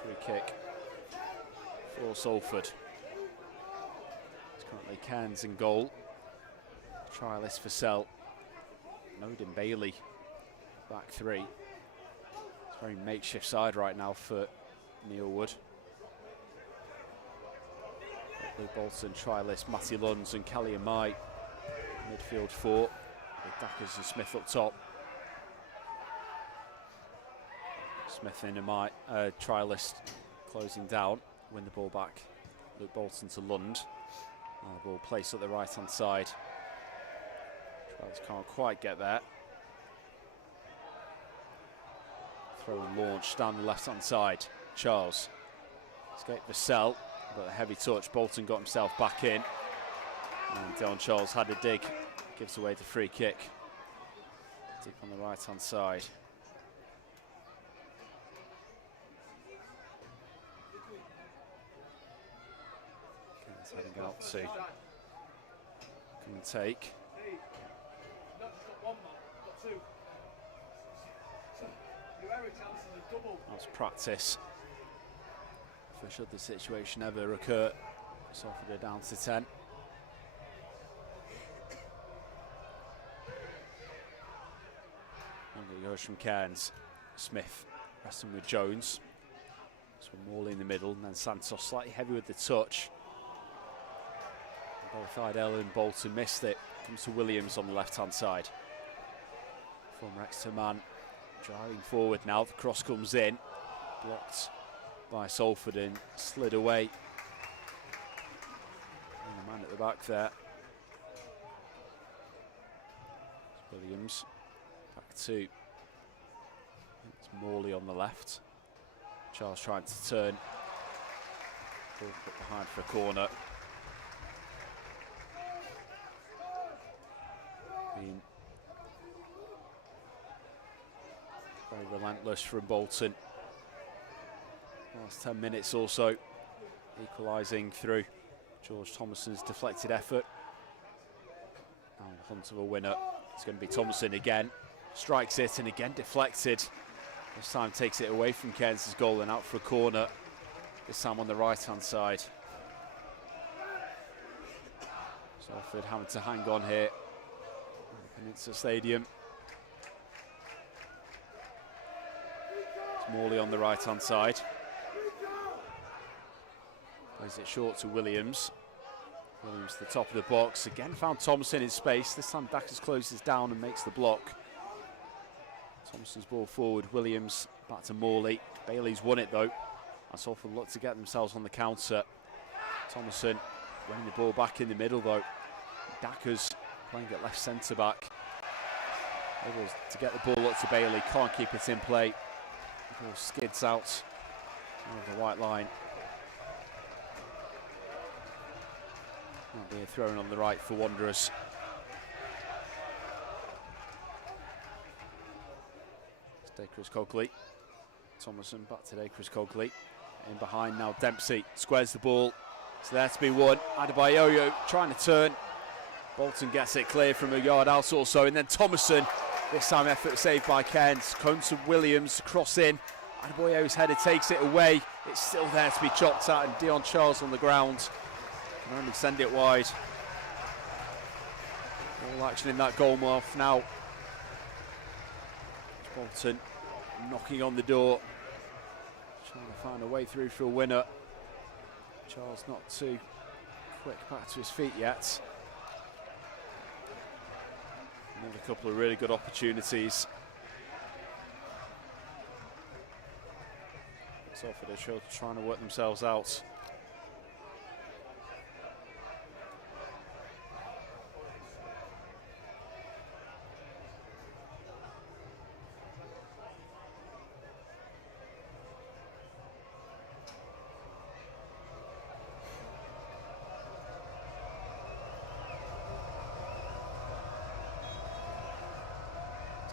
Free kick for Salford. It's currently Cairns in goal. Trialist Vassell. Noden Bailey. Back three. Very makeshift side right now for Neil Wood. Bolton, trialist Matty Lunds and Callie Amai. Midfield four with Dackers and Smith up top. Smith and Amai, trialist closing down. Win the ball back. Luke Bolton to Lund. Ball placed at the right hand side. Trialist can't quite get there. Throw and launch down the left hand side. Charles. Escape Vassell. But a heavy touch, Bolton got himself back in. And Dion Charles had a dig, gives away the free kick. Deep on the right-hand side. He's heading out to come and take. That's practice. For should the situation ever occur, Salford are down to 10. And it goes from Cairns. Smith wrestling with Jones. So Morley in the middle, and then Santos slightly heavy with the touch. Both Idell and Bolton missed it. Comes to Williams on the left-hand side. Former Exeter man driving forward now. The cross comes in, blocked by Salford and slid away. And the man at the back there. It's Williams. Back to it's Morley on the left. Charles trying to turn. Ball put behind for a corner. Being very relentless from Bolton. Last 10 minutes or so, equalising through George Thomason's deflected effort. Now the hunt of a winner. It's going to be Thomason again. Strikes it and again deflected. This time takes it away from Cairns' goal and out for a corner. This time on the right-hand side. Salford having to hang on here. Peninsula Stadium. It's Morley on the right-hand side. Plays it short to Williams. Williams to the top of the box. Again found Thompson in space. This time Dackers closes down and makes the block. Thompson's ball forward. Williams back to Morley. Bailey's won it though. And Salford look to get themselves on the counter. Thomason winning the ball back in the middle though. Dackers playing at left centre back. Able to get the ball up to Bailey. Can't keep it in play. The ball skids out over the white line. Might be a throw on the right for Wanderers. Dacres Cogley. Thomason back to Dacres Cogley. In behind now Dempsey. Squares the ball. It's there to be won. Adebayo trying to turn. Bolton gets it clear from a yard out or so. And then Thomason. This time effort saved by Cairns. Comes to Williams. Cross in. Adebayo's header takes it away. It's still there to be chopped at. And Dion Charles on the ground. Can only send it wide. All action in that goal off now. Bolton knocking on the door, trying to find a way through for a winner. Charles not too quick back to his feet yet. Another couple of really good opportunities. Salford are trying to work themselves out.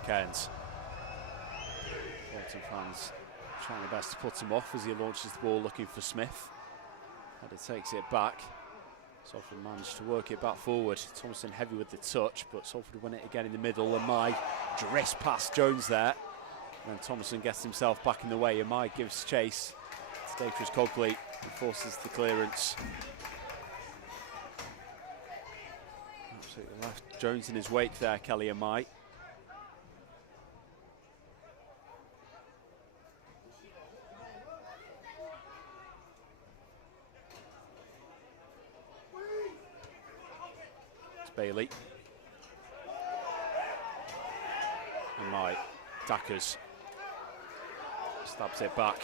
Cairns. Bolton fans trying their best to put him off as he launches the ball looking for Smith. Header takes it back. Salford managed to work it back forward. Thompson heavy with the touch, but Salford win it again in the middle. And Mai drifts past Jones there. And then Thompson gets himself back in the way. And Mai gives chase to Dacres Cogley and forces the clearance. Absolutely left Jones in his wake there, Kelly and Mai. Bailey. And Mai. Dackers. Stabs it back.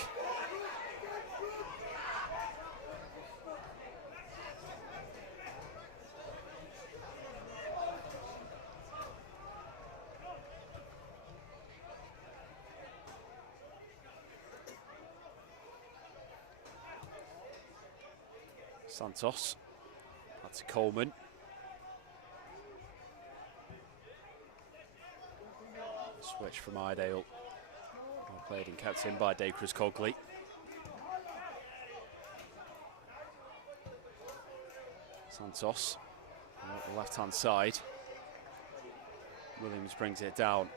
Santos. Back to Coleman. Switch from Iredale. Well played and kept in by Dacres Cogley. Santos on the left hand side. Williams brings it down.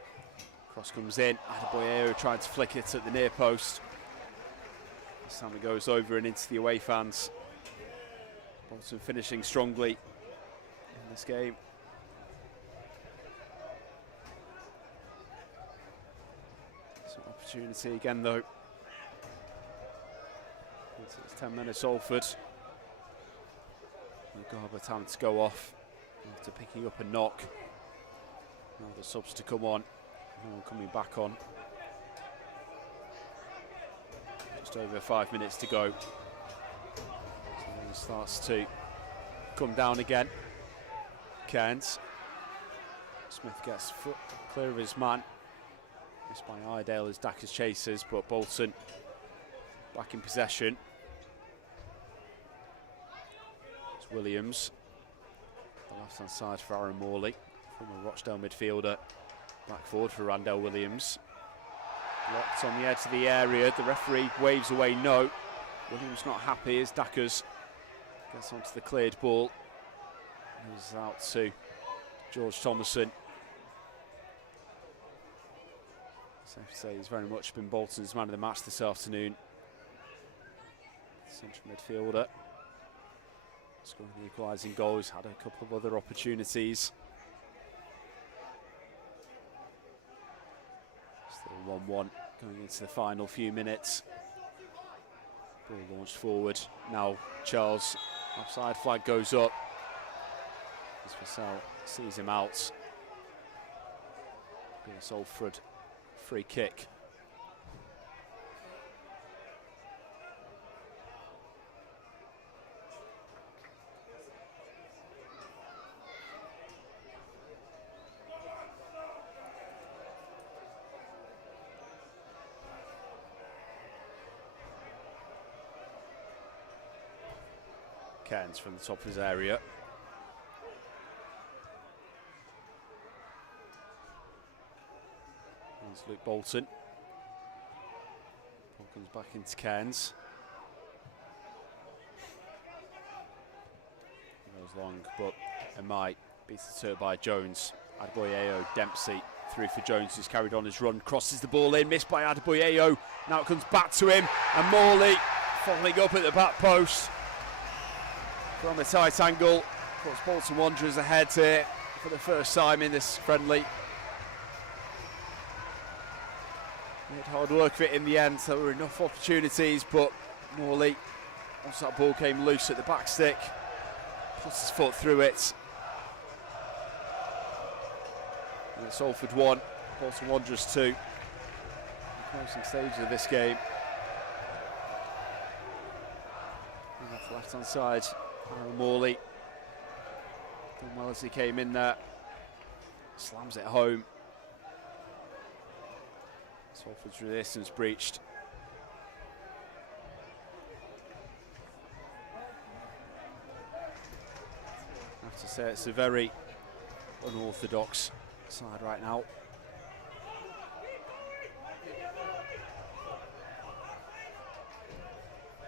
Cross comes in. Adebayo trying to flick it at the near post. This time it goes over and into the away fans. Bolton finishing strongly in this game. Some opportunity again though. It's 10 minutes Salford. Garber time to go off after picking up a knock. Now the subs to come on. No one coming back on. Just over 5 minutes to go. So he starts to come down again. Cairns. Smith gets foot clear of his man. Missed by Iredale as Dacres chases, but Bolton back in possession. It's Williams. The left hand side for Aaron Morley. From a Rochdale midfielder. Back forward for Randell Williams. Blocked on the edge of the area. The referee waves away no. Williams not happy as Dacres gets onto the cleared ball. He's out to George Thomason. Safe to say he's very much been Bolton's man of the match this afternoon. Central midfielder. Scoring the equalising goal. He's had a couple of other opportunities. Still 1-1 going into the final few minutes. Ball launched forward. Now Charles. Offside flag goes up. As Vassell sees him out. Be a Salford free kick. Cairns from the top of his area. There's Luke Bolton. Ball comes back into Cairns. Goes long, but it might be deterred by Jones. Adebayo, Dempsey through for Jones, who's carried on his run, crosses the ball in, missed by Adebayo. Now it comes back to him, and Morley following up at the back post. From a tight angle, puts Bolton Wanderers ahead here for the first time in this friendly. Made hard work of it in the end, so there were enough opportunities, but Morley, once that ball came loose at the back stick, puts his foot through it. And it's Salford 1, Bolton Wanderers 2. The closing stages of this game. And off the left hand side, Aaron Morley, done well as he came in there, slams it home. Salford's resistance breached. I have to say it's a very unorthodox side right now.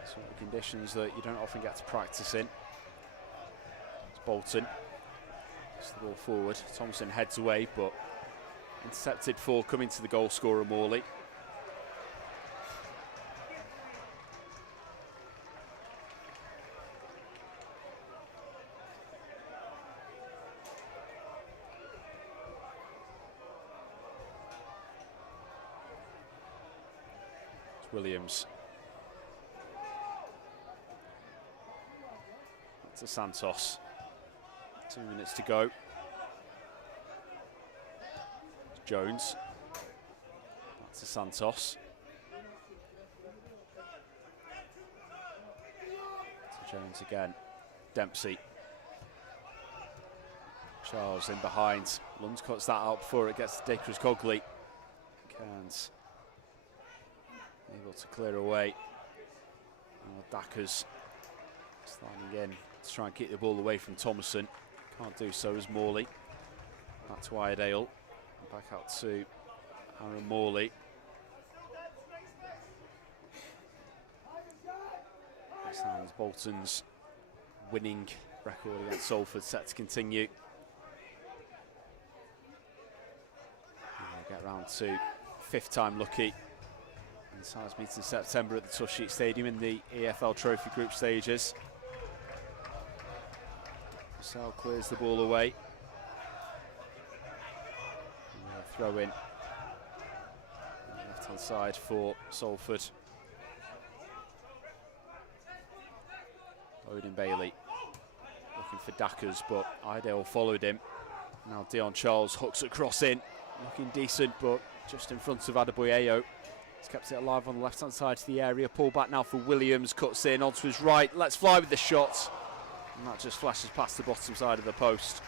Sort of conditions that you don't often get to practice in. Bolton, it's the ball forward. Thompson heads away, but intercepted for coming to the goal scorer Morley. It's Williams. That's to Santos. 2 minutes to go. Jones. Back to Santos. To Jones again. Dempsey. Charles in behind. Lund cuts that out before it gets to Dacres Cogley. Cairns able to clear away. Dacres Sliding in to try and keep the ball away from Thomason. Can't do so as Morley. Back to Iredale. Back out to Aaron Morley. This time's Bolton's winning record against Salford set to continue. We'll get round to 5th time lucky. And sides meet in September at the Tough Sheet Stadium in the EFL Trophy group stages. Sal clears the ball away. Throw in left hand side for Salford. Odin Bailey looking for Dackers, but Iredale followed him. Now Dion Charles hooks across in, looking decent, but just in front of Adebayo. He's kept it alive on the left hand side of the area. Pull back now for Williams, cuts in onto his right. Let's fly with the shot. And that just flashes past the bottom side of the post.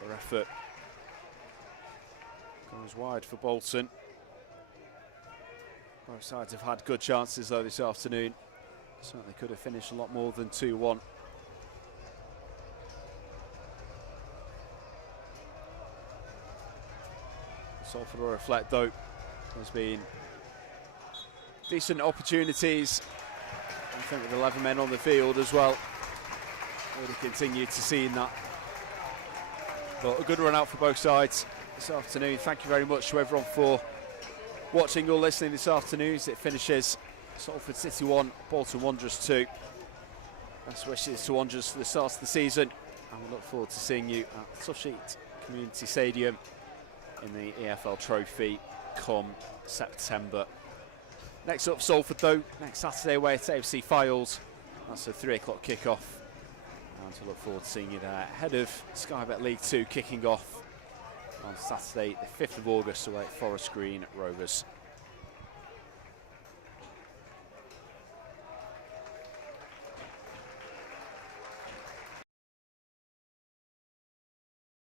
Another effort. Goes wide for Bolton. Both sides have had good chances though this afternoon. Certainly could have finished a lot more than 2-1. Salford will reflect though. There's been decent opportunities. I think with 11 men on the field as well. Would have continued to see that. But a good run out for both sides this afternoon. Thank you very much to everyone for watching or listening this afternoon as it finishes Salford City 1, Bolton Wanderers 2. Best wishes to Wanderers for the start of the season, and we look forward to seeing you at Tough Sheet Community Stadium in the EFL Trophy come September. Next up, Salford though, next Saturday away at AFC Files. That's a 3 o'clock kick-off, and to look forward to seeing you there ahead of Sky Bet League 2 kicking off on Saturday the 5th of August away at Forest Green Rovers.